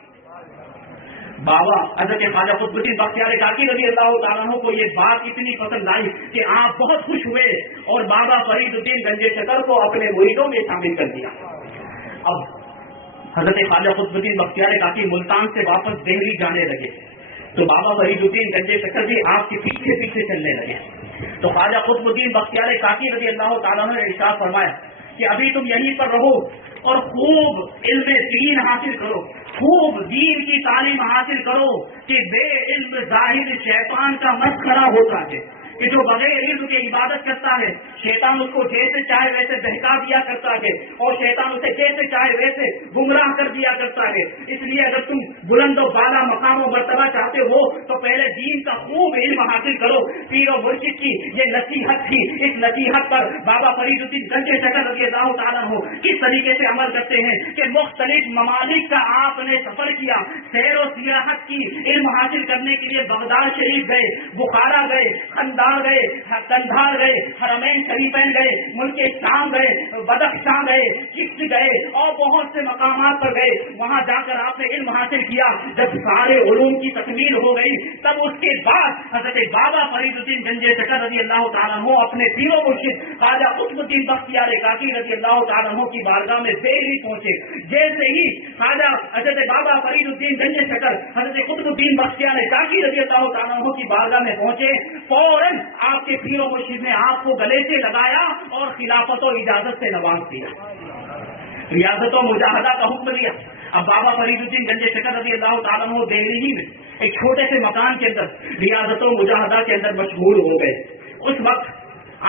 بابا حضرت خواجہ قطب الدین بختیار کاشی رضی اللہ تعالیٰ عنہ کو یہ بات اتنی پسند آئی کہ آپ بہت خوش ہوئے اور بابا فرید الدین گنجے شکر کو اپنے مریدوں میں شامل کر دیا. اب حضرت خواجہ قطب الدین بختیار کاشی ملتان سے واپس دہلی جانے لگے تو بابا فرید الدین گنجے شکر بھی آپ کے پیچھے پیچھے چلنے لگے. تو خواجہ قطب الدین بختیار کاشی رضی اللہ تعالیٰ عنہ نے ارشاد فرمایا کہ ابھی تم یہیں پر رہو اور خوب علم دین حاصل کرو, خوب دین کی تعلیم حاصل کرو کہ بے علم ظاہر شیطان کا مسخرہ ہوتا ہے کہ جو بغیر علم کی عبادت کرتا ہے شیطان اس کو جیسے چاہے ویسے بہکا دیا کرتا ہے اور شیطان اسے جیسے چاہے ویسے گمراہ کر دیا کرتا ہے. اس لیے اگر تم بلند و بالا مقام و مرتبہ چاہتے ہو تو پہلے دین کا خوب علم حاصل کرو. پیر و مرشد کی یہ نصیحت تھی. اس نصیحت پر بابا فرید الدین گنجے شکر رضی اللہ تعالیٰ عنہ کس طریقے سے عمل کرتے ہیں کہ مختلف ممالک کا آپ نے سفر کیا, سیر و سیاحت کی, علم حاصل کرنے کے لیے بغداد شریف گئے, بخارا گئے, گئے, کندھار گئے, حرمین شریفین گئے, ملک شام گئے, بدخشاں گئے, چشت گئے اور بہت سے مقامات پر گئے. وہاں جا کر آپ نے علم حاصل کیا. جب سارے علوم کی تکمیل ہو گئی تب اس کے بعد حضرت بابا فرید الدین گنجے شکر رضی اللہ تعالیٰ عنہ اپنے پیر و مرشد خواجہ قطب الدین بختیار کاشی رضی اللہ تعالیٰ عنہ کی بارگاہ میں دہلی پہنچے. جیسے ہی خواجہ حضرت بابا فرید الدین گنجے شکر حضرت قطب الدین بختیار کاشی رضی اللہ تعالیٰ عنہ کی بارگاہ میں پہنچے فوراً فوراً آپ کے پیر و مرشد نے آپ کو گلے سے لگایا اور خلافت و اجازت سے نواز دیا، ریاضت و مجاہدہ کا حکم دیا۔ اب بابا فرید الدین گنج شکر رضی اللہ تعالیٰ عنہ دہلی ہی میں ایک چھوٹے سے مکان کے اندر ریاضت و مجاہدہ کے اندر مشغول ہو گئے۔ اس وقت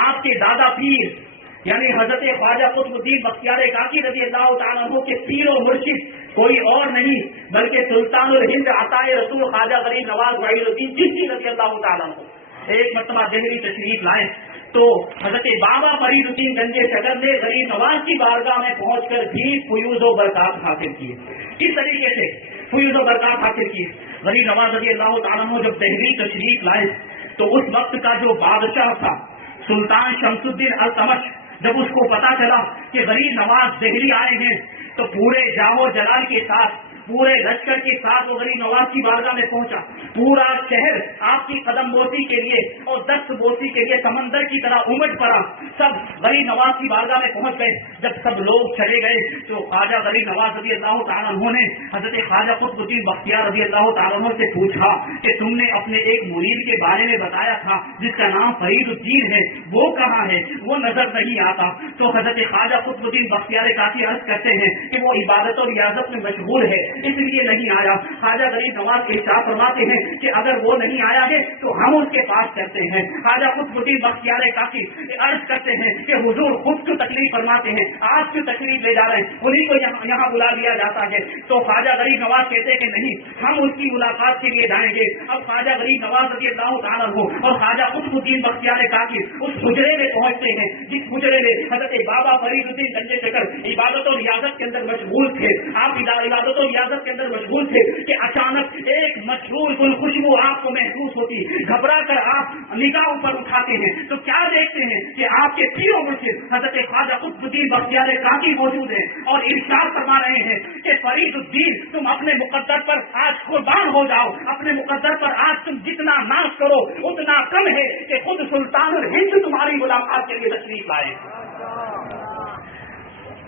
آپ کے دادا پیر یعنی حضرت خواجہ قطب الدین بختیار کاکی رضی اللہ تعالیٰ عنہ کے پیر و مرشد کوئی اور نہیں بلکہ سلطان الہند عطائے رسول خواجہ غریب نواز وحید الدین چشتی رضی اللہ تعالیٰ عنہ ایک مرتبہ دہلی تشریف لائے تو حضرت بابا فرید الدین گنج شکر نے غریب نواز کی بارگاہ میں پہنچ کر بھی فیوز و برکات حاصل کیے۔ کس طریقے سے فیوز و برکات حاصل کیے؟ غریب نواز رضی اللہ تعالیٰ عنہ جب دہلی تشریف لائے تو اس وقت کا جو بادشاہ تھا سلطان شمس الدین التمش، جب اس کو پتا چلا کہ غریب نواز دہلی آئے ہیں تو پورے جاہ و جلال کے ساتھ پورے لشکر کے ساتھ وہ غریب نواز کی بارگاہ میں پہنچا۔ پورا شہر آپ کی قدم بوسی کے لیے اور دست بوسی کے لیے سمندر کی طرح امٹ پڑا، سب غریب نواز کی بارگاہ میں پہنچ گئے۔ جب سب لوگ چلے گئے تو خواجہ غریب نواز رضی اللہ تعالیٰ عنہ نے حضرت خواجہ قطب الدین بختیار رضی اللہ تعالیٰ عنہ سے پوچھا کہ تم نے اپنے ایک مرید کے بارے میں بتایا تھا جس کا نام فرید الدین ہے، وہ کہاں ہے؟ وہ نظر نہیں آتا۔ تو حضرت خواجہ قطب الدین بختیار کاکی عرض کرتے ہیں کہ وہ عبادت اور ریاضت میں مشغول ہے اس لیے نہیں آیا۔ خواجہ غریب نواز ارشاد فرماتے ہیں کہ اگر وہ نہیں آیا ہے تو ہم اس کے پاس چلتے ہیں۔ خواجہ قطب الدین بختیار کاکی عرض کرتے ہیں کہ حضور خود کیوں تکلیف فرماتے ہیں، آپ کیوں تکلیف لے جا رہے ہیں، انہیں کو یہاں بلا لیا جاتا ہے۔ تو خواجہ غریب نواز کہتے ہیں کہ نہیں، ہم اس کی ملاقات کے لیے جائیں گے۔ اب خواجہ غریب نواز رضی اللہ تعالیٰ عنہ اور خواجہ قطب الدین بختیار کاکی اس حجرے میں پہنچتے ہیں جس حجرے میں حضرت بابا فرید الدین گنج شکر عبادت اور ریاضت کے اندر مشغول تھے۔ آپ عبادت اور ریاضت کے اندر مشغول تھے کہ اچانک ایک مشغول گل خوشبو آپ کو محسوس ہوتی، گھبرا کر آپ نگاہ اوپر اٹھاتے ہیں تو کیا دیکھتے ہیں کہ آپ کے پیر و مرشد حضرت خواجہ قطب الدین بختیار کاکی موجود ہیں اور ارشاد فرما رہے ہیں کہ فرید الدین تم اپنے مقدر پر آج قربان ہو جاؤ، اپنے مقدر پر آج تم جتنا ناز کرو اتنا کم ہے کہ خود سلطان الہند تمہاری ملاقات کے لیے تشریف لائے۔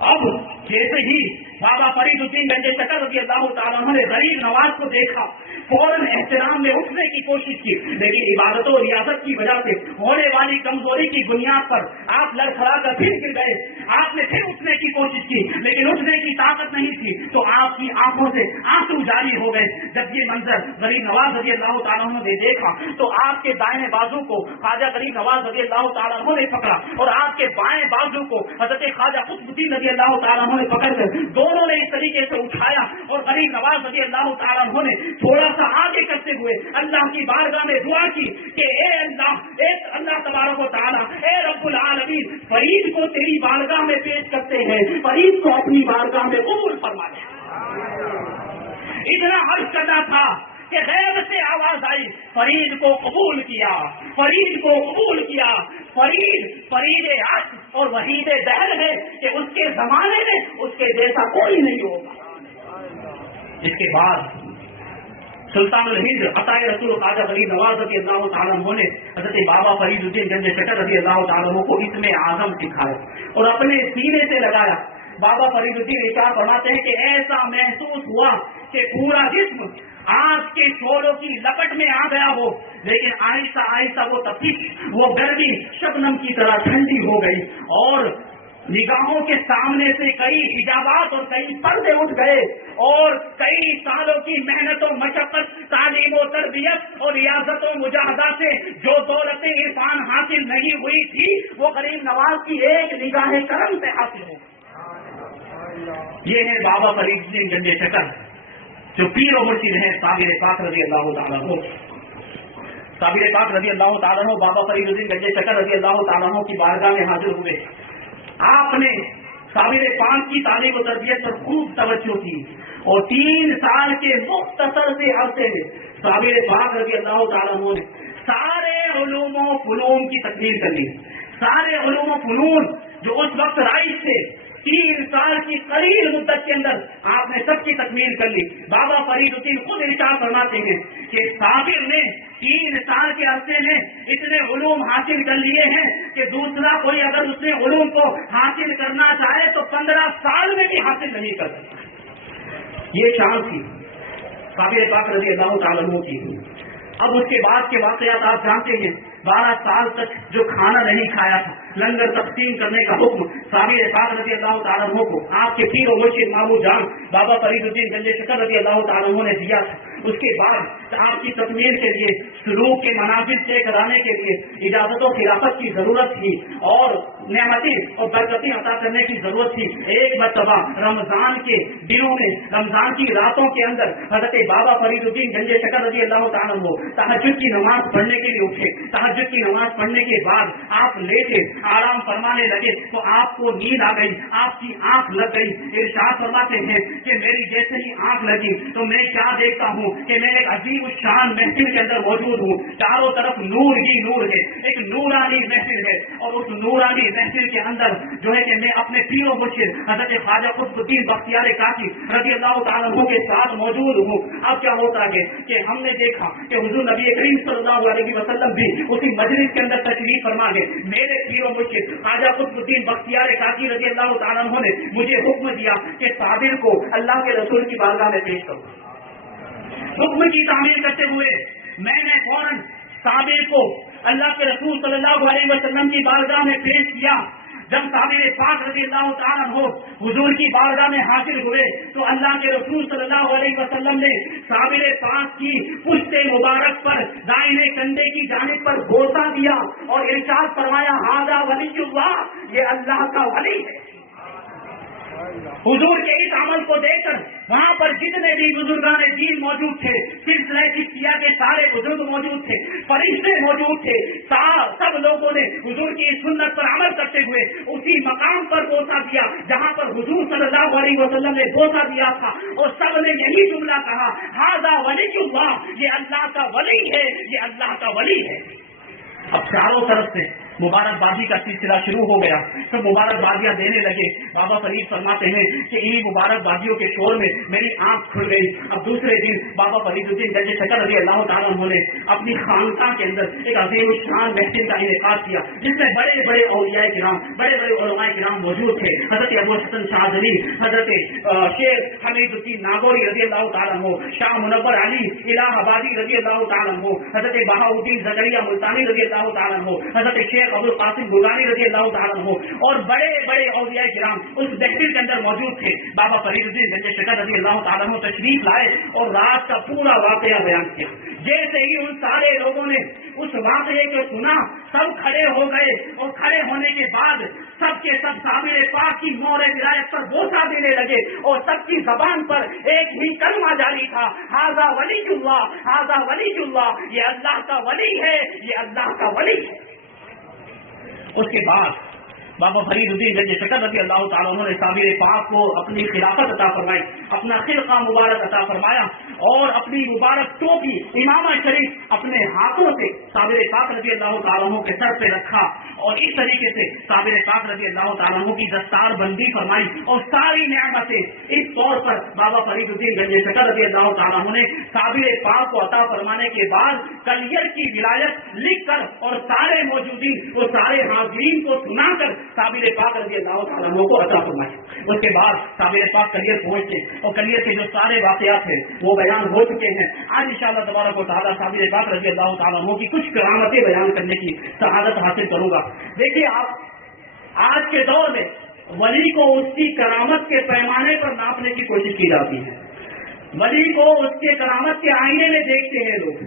اب جیسے ہی بابا فرید الدین گنج شکر رضی اللہ تعالیٰ عنہ نے غریب نواز کو دیکھا فوراً احترام میں اٹھنے کی کوشش کی، لیکن عبادت و ریاضت کی وجہ سے ہونے والی کمزوری کی بنیاد پر آپ لڑکھڑا کر پھر گر گئے۔ آپ نے پھر اٹھنے کی کوشش کی لیکن اٹھنے کی طاقت نہیں تھی تو آپ کی آنکھوں سے آنسو جاری ہو گئے۔ جب یہ منظر غریب نواز رضی اللہ تعالیٰ عنہ نے دیکھا تو آپ کے دائیں بازو کو خواجہ غریب نواز رضی اللہ تعالیٰ عنہ نے پکڑا اور آپ کے بائیں بازو کو حضرت خواجہ قطب الدین رضی اللہ تعالیٰ عنہ نے پکڑ کر دونوں نے اس طریقے سے اٹھایا اور غریب نواز رضی اللہ تعالیٰ عنہ نے تھوڑا سا آگے کرتے ہوئے اللہ کی بارگاہ میں دعا کی کہ اے اللہ تبارک و تعالیٰ، اے رب العالمین، فرید کو تیری بارگاہ میں پیش کرتے ہیں، فرید کو اپنی بارگاہ میں قبول فرما دے۔ اتنا عرض کرنا تھا کہ غیب سے آواز آئی، فرید کو قبول کیا، فرید کو قبول کیا۔ فرید عشق اور وحید دہر ہے کہ اس کے زمانے میں اس کے جیسا کوئی نہیں ہوگا۔ اس کے بعد سلطان الہند عطائے رسول خواجہ غریب نواز رضی اللہ تعالیٰ عنہ نے حضرت بابا فرید الدین گنج شکر رضی اللہ تعالیٰ عنہ کو اسم اعظم سکھایا اور اپنے سینے سے لگایا۔ بابا فرید الدین ارشاد فرماتے ہیں کہ ایسا محسوس ہوا کہ پورا جسم آگ کے شعلوں کی لپٹ میں آ گیا ہو، لیکن آہستہ آہستہ وہ تپش، وہ گرمی شبنم کی طرح ٹھنڈی ہو گئی اور نگاہوں کے سامنے سے کئی حجابات اور کئی پردے اٹھ گئے اور کئی سالوں کی محنت و مشقت، تعلیم و تربیت اور ریاضت و مجاہدہ سے جو دولت عرفان حاصل نہیں ہوئی تھی وہ غریب نواز کی ایک نگاہ کرم سے حاصل ہو۔ یہ ہے بابا فرید الدین گنج شکر جو پیر و مرشد ہیں صابر پاک رضی اللہ تعالیٰ عنہ۔ صابر پاک رضی اللہ تعالیٰ عنہ بابا فرید الدین گنج شکر رضی اللہ تعالیٰ عنہ کی بارگاہ میں حاضر ہوئے۔ آپ نے صابر پاک کی تعلیم و تربیت پر خوب توجہ کی اور 3 سال کے مختصر سے عرصے میں صابر پاک رضی اللہ تعالیٰ عنہ نے سارے علوم و فنون کی تکمیل کر لی۔ سارے علوم و فنون جو اس وقت رائج تھے 3 سال کی قلیل مدت کے اندر آپ نے سب کی تکمیل کر لی۔ بابا فرید الدین خود ارشاد فرماتے ہیں کہ صابر نے 3 سال کے عرصے میں اتنے علوم حاصل کر لیے ہیں کہ دوسرا کوئی اگر اس نے علوم کو حاصل کرنا چاہے تو 15 سال میں بھی حاصل نہیں کر سکتا۔ یہ شان تھی صابر پاک رضی اللہ تعالیٰ عنہ کی۔ اب اس کے بعد کے واقعات آپ جانتے ہیں 12 سال تک جو کھانا نہیں کھایا تھا، لنگر تقسیم کرنے کا حکم صابر پاک رضی اللہ تعالیٰ عنہ کو آپ کے پیر و مرشد مامو جان بابا فرید الدین گنج شکر رضی اللہ تعالیٰ عنہ نے دیا تھا۔ اس کے بعد آپ کی تکمیل کے لیے، سلوک کے منازل طے کرانے کے لیے اجازت و خلافت کی ضرورت تھی اور نعمتیں اور برکتیں عطا کرنے کی ضرورت تھی۔ ایک مرتبہ رمضان کے دنوں میں، رمضان کی راتوں کے اندر حضرت بابا فرید الدین گنج شکر رضی اللہ تعالیٰ عنہ تہجد کی نماز پڑھنے کے لیے اٹھے۔ تہجد کی نماز پڑھنے کے بعد آپ لیٹے آرام فرمانے لگے تو آپ کو نیند آ گئی، آپ کی آنکھ لگ گئی۔ ارشاد فرماتے ہیں کہ میری جیسے ہی آنکھ لگی تو میں کیا دیکھتا ہوں کہ میں ایک عظیم الشان محفل کے اندر موجود ہوں، چاروں طرف نور ہی نور ہے، ایک نورانی محفل ہے، اور اس نورانی محفل کے اندر جو ہے کہ میں اپنے پیر و مرشد حضرت خواجہ قطب الدین بختیار کاکی رضی اللہ تعالیٰ عنہ کے ساتھ موجود ہوں۔ اب کیا ہوتا ہے کہ ہم نے دیکھا کہ حضور نبی کریم صلی اللہ علیہ وسلم بھی اسی مجلس کے اندر تشریف فرما گئے۔ میرے پیر و مرشد خواجہ قطب الدین بختیار کاکی رضی اللہ تعالیٰ عنہ نے مجھے حکم دیا کہ صابر کو اللہ کے رسول کی بارگاہ میں پیش کرو۔ حکم کی تعمیل کرتے ہوئے میں نے فوراً صابر کو اللہ کے رسول صلی اللہ علیہ وسلم کی بارگاہ میں پیش کیا۔ جب صابر پاک رضی اللہ تعالیٰ عنہ حضور کی بارگاہ میں حاضر ہوئے تو اللہ کے رسول صلی اللہ علیہ وسلم نے صابر پاک کی پشت مبارک پر دائیں کندھے کی جانب پر بوسہ دیا اور ارشاد فرمایا ھذا ولی اللہ، یہ اللہ کا ولی ہے۔ حضور کے اس عمل کو دیکھ کر وہاں پر جتنے بھی بزرگان دین موجود تھے، سلسلہ چشتیہ کے سارے بزرگ موجود تھے، فرشتے موجود تھے، سب لوگوں نے حضور کی اس سنت پر عمل کرتے ہوئے اسی مقام پر بوسہ دیا جہاں پر حضور صلی اللہ علیہ وسلم نے بوسہ دیا تھا، اور سب نے یہی جملہ کہا ھذا ولی اللہ، یہ اللہ کا ولی ہے، یہ اللہ کا ولی ہے۔ اب چاروں طرف سے مبارکبادی کا سلسلہ شروع ہو گیا، سب مبارکبادیاں دینے لگے۔ بابا فرید فرماتے ہیں کہ انہیں مبارکبادیوں کے شور میں میری آنکھ کھل گئی۔ اب دوسرے دن بابا فرید الدین گنج شکر رضی اللہ تعالیٰ عنہ نے اپنی خانقاہ کے اندر ایک عظیم الشان محفل کا انعقاد کیا جس میں بڑے بڑے اولیاء کرام، بڑے بڑے علماء کرام موجود تھے۔ حضرت ابو الحسن شاذلی، حضرت شیخ حمید الدین ناگوری رضی اللہ تعالیٰ عنہ، شاہ منور علی الہ آبادی رضی اللہ تعالیٰ عنہ، حضرت بہاؤدین زکریا ملتانی رضی اللہ تعالیٰ عنہ، حضرت شیخ ابو القاسم بغدادی رضی اللہ تعالیٰ عنہ، اور بڑے بڑے اولیاء کرام اس محفل کے اندر موجود تھے۔ بابا فرید الدین گنج شکر رضی اللہ تعالیٰ عنہ تشریف لائے اور رات کا پورا واقعہ بیان کیا۔ جیسے ہی ان سارے لوگوں نے اس واقعے کو سنا، سب کھڑے ہو گئے، اور کھڑے ہونے کے بعد سب کے سب صابر پاک کی مہر ولایت پر بوسہ دینے لگے، اور سب کی زبان پر ایک ہی کلمہ جاری تھا ھذا ولی اللہ، ھذا ولی اللہ، یہ اللہ کا ولی ہے، یہ اللہ کا ولی ہے۔ اس کے بعد بابا فرید الدین گنج شکر رضی اللہ تعالیٰ عنہ نے صابر پاک کو اپنی خلافت عطا فرمائی، اپنا خلقہ مبارک عطا فرمایا، اور اپنی مبارک ٹوپی امامہ شریف اپنے ہاتھوں سے صابر پاک رضی اللہ تعالیٰ عنہ کے سر پہ رکھا، اور اس طریقے سے صابر پاک رضی اللہ تعالیٰ عنہ کی دستار بندی فرمائی، اور ساری نعمتیں اس طور پر بابا فرید الدین گنج شکر رضی اللہ تعالیٰ عنہ نے صابر پاک کو عطا فرمانے کے بعد کلیئر کی ولایت لکھ کر اور سارے موجودین وہ سارے حاضرین کو سنا کر صابر پاک رضی اللہ تعالیٰ عنہ کو عطا فرمائی۔ اس کے بعد صابر پاک کلیئر پہنچتے، اور کلیئر کے جو سارے واقعات ہیں وہ بیان ہو چکے ہیں۔ آج انشاءاللہ تبارک و تعالیٰ صابر پاک رضی اللہ تعالیٰ عنہ کی کچھ کرامتیں بیان کرنے کی سعادت حاصل کروں گا۔ دیکھیے، آپ آج کے دور میں ولی کو اس کی کرامت کے پیمانے پر ناپنے کی کوشش کی جاتی ہے، ولی کو اس کے کرامت کے آئینے میں دیکھتے ہیں لوگ،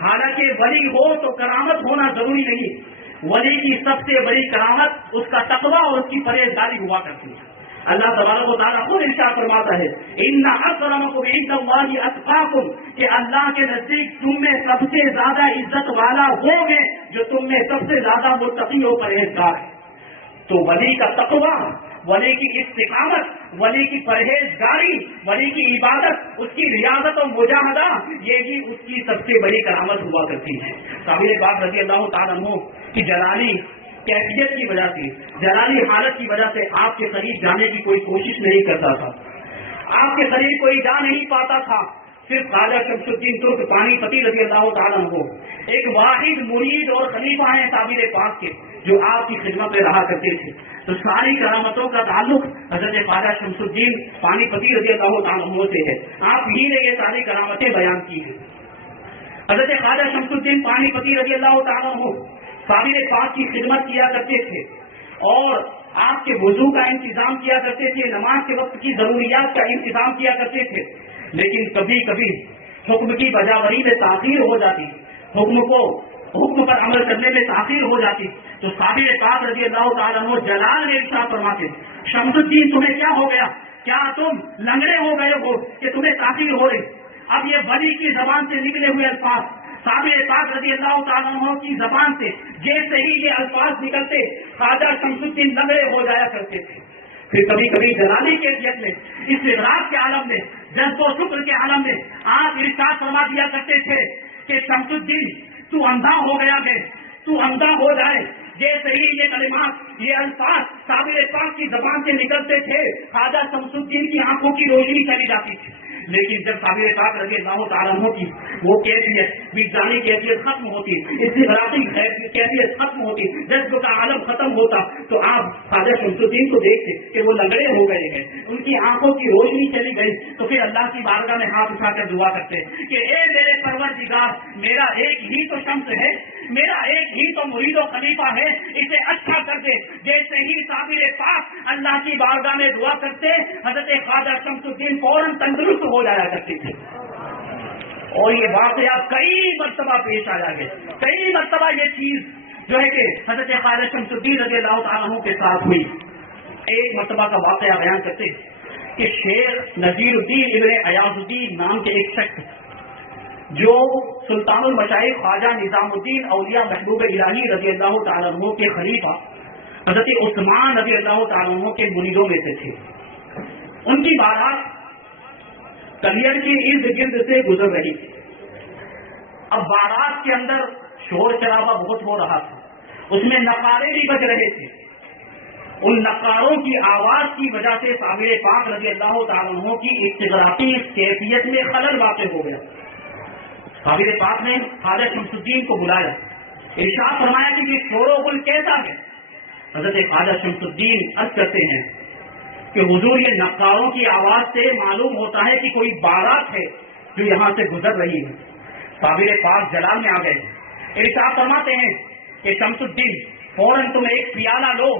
حالانکہ ولی ہو تو کرامت ہونا ضروری نہیں۔ ولی کی سب سے بڑی کرامت اس کا تقویٰ اور اس کی پرہیزگاری ہوا کرتی ہے۔ اللہ تبارک و تعالیٰ خود ارشاد فرماتا ہے ان اکرمکم عند اللہ اتقاکم، کہ اللہ کے نزدیک تم میں سب سے زیادہ عزت والا وہ ہے جو تم میں سب سے زیادہ متقی و پرہیزگار ہے۔ تو ولی کا تقویٰ، ولی کی استقامت، ولی کی پرہیزگاری، ولی کی عبادت، اس کی ریاضت و مجاہدہ، یہی اس کی سب سے بڑی کرامت ہوا کرتی ہے۔ صابر پاک رضی اللہ تعالیٰ عنہ کی جلالی کیفیت کی وجہ سے، جلالی حالت کی وجہ سے آپ کے قریب جانے کی کوئی کوشش نہیں کرتا تھا، آپ کے قریب کوئی جا نہیں پاتا تھا۔ صرف خواجہ شمس الدین ترک پانی پتی رضی اللہ تعالیٰ عنہ ایک واحد مرید اور خلیفہ ہیں صابر پاک کے، جو آپ کی خدمت میں رہا کرتے تھے۔ تو ساری کرامتوں کا تعلق حضرت خواجہ شمس الدین پانی پتی رضی اللہ تعالیٰ عنہ سے ہے، آپ ہی نے یہ ساری کرامتیں بیان کی ہیں۔ حضرت خواجہ شمس الدین پانی پتی رضی اللہ تعالیٰ عنہ صابر پاک کی خدمت کیا کرتے تھے اور آپ کے وضو کا انتظام کیا کرتے تھے، نماز کے وقت کی ضروریات کا انتظام کیا کرتے تھے، لیکن کبھی کبھی حکم کی بجاوری میں تاخیر ہو جاتی، حکم پر عمل کرنے میں تاخیر ہو جاتی تو صابر پاک رضی اللہ تعالیٰ عنہ جلال میں ارشاد فرماتے، شمس الدین تمہیں کیا ہو گیا؟ کیا تم لنگڑے ہو گئے ہو کہ تمہیں تاخیر ہو رہی؟ اب یہ ولی کی زبان سے نکلے ہوئے الفاظ، صابر پاک رضی اللہ تعالیٰ عنہ کی زبان سے جیسے ہی یہ الفاظ نکلتے خواجہ شمس الدین لنگڑے ہو جایا کرتے تھے۔ پھر کبھی کبھی جلالی کیفیت میں، استغراق کے عالم میں، جذب و شکر کے عالم میں آپ ارشاد فرما دیا کرتے تھے کہ شمس الدین تو اندھا ہو گیا ہے، تو اندھا ہو جائے۔ جیسے ہی یہ کلمات، یہ الفاظ صابر پاک کی زبان سے نکلتے تھے خواجہ شمس الدین کی آنکھوں کی روشنی چلی جاتی تھی، لیکن جب صابر پاک رضی اللہ تعالیٰ عنہ کی وہ کیفیت، وجدانی کیفیت ختم ہوتی، استغراقی کیفیت ختم ہوتی، جذب کا عالم ختم ہوتا تو آپ خواجہ شمس الدین کو دیکھتے کہ وہ لنگڑے ہو گئے ہیں، ان کی آنکھوں کی روشنی چلی گئی، تو پھر اللہ کی بارگاہ میں ہاتھ اٹھا کر دعا کرتے کہ اے میرے پروردگار، میرا ایک ہی تو شمس ہے، میرا ایک ہی تو مرید و خلیفہ ہے، اسے اچھا کر دے۔ جیسے ہی صابر پاک اللہ کی بارگاہ میں دعا کرتے حضرت خواجہ شمس الدین فوراً تندرست ہو جایا کرتے تھے، اور یہ واقعہ کئی مرتبہ پیش آیا ہے، کئی مرتبہ یہ چیز جو ہے کہ حضرت خواجہ شمس الدین رضی اللہ تعالیٰ عنہ کے ساتھ ہوئی۔ ایک مرتبہ کا واقعہ بیان کرتے کہ شیخ نذیر الدین ابن ایاز الدین نام کے ایک شخص جو سلطان المشائخ خواجہ نظام الدین اولیاء محبوب الہی رضی اللہ تعالیٰ عنہ کے خلیفہ حضرت عثمان رضی اللہ تعالیٰ عنہ کے مریدوں میں سے تھے، ان کی بارات کلیئر کے ارد گرد سے گزر رہی تھی۔ اب بارات کے اندر شور شرابہ بہت ہو رہا تھا، اس میں نقارے بھی بج رہے تھے، ان نقاروں کی آواز کی وجہ سے صابر پاک رضی اللہ تعالیٰ عنہ کی استغراقی کیفیت میں خلل واقع ہو گیا۔ صابر پاک نے خواجہ شمس الدین کو بلایا، ارشاد فرمایا کہ یہ شور و غل کیسا ہے؟ حضرت خواجہ شمس الدین عرض کرتے ہیں کہ حضور یہ نقاروں کی آواز سے معلوم ہوتا ہے کہ کوئی بارات ہے جو یہاں سے گزر رہی ہے۔ صابر پاک جلال میں آ گئے، ارشاد فرماتے ہیں کہ شمس الدین فوراً تم ایک پیالہ لو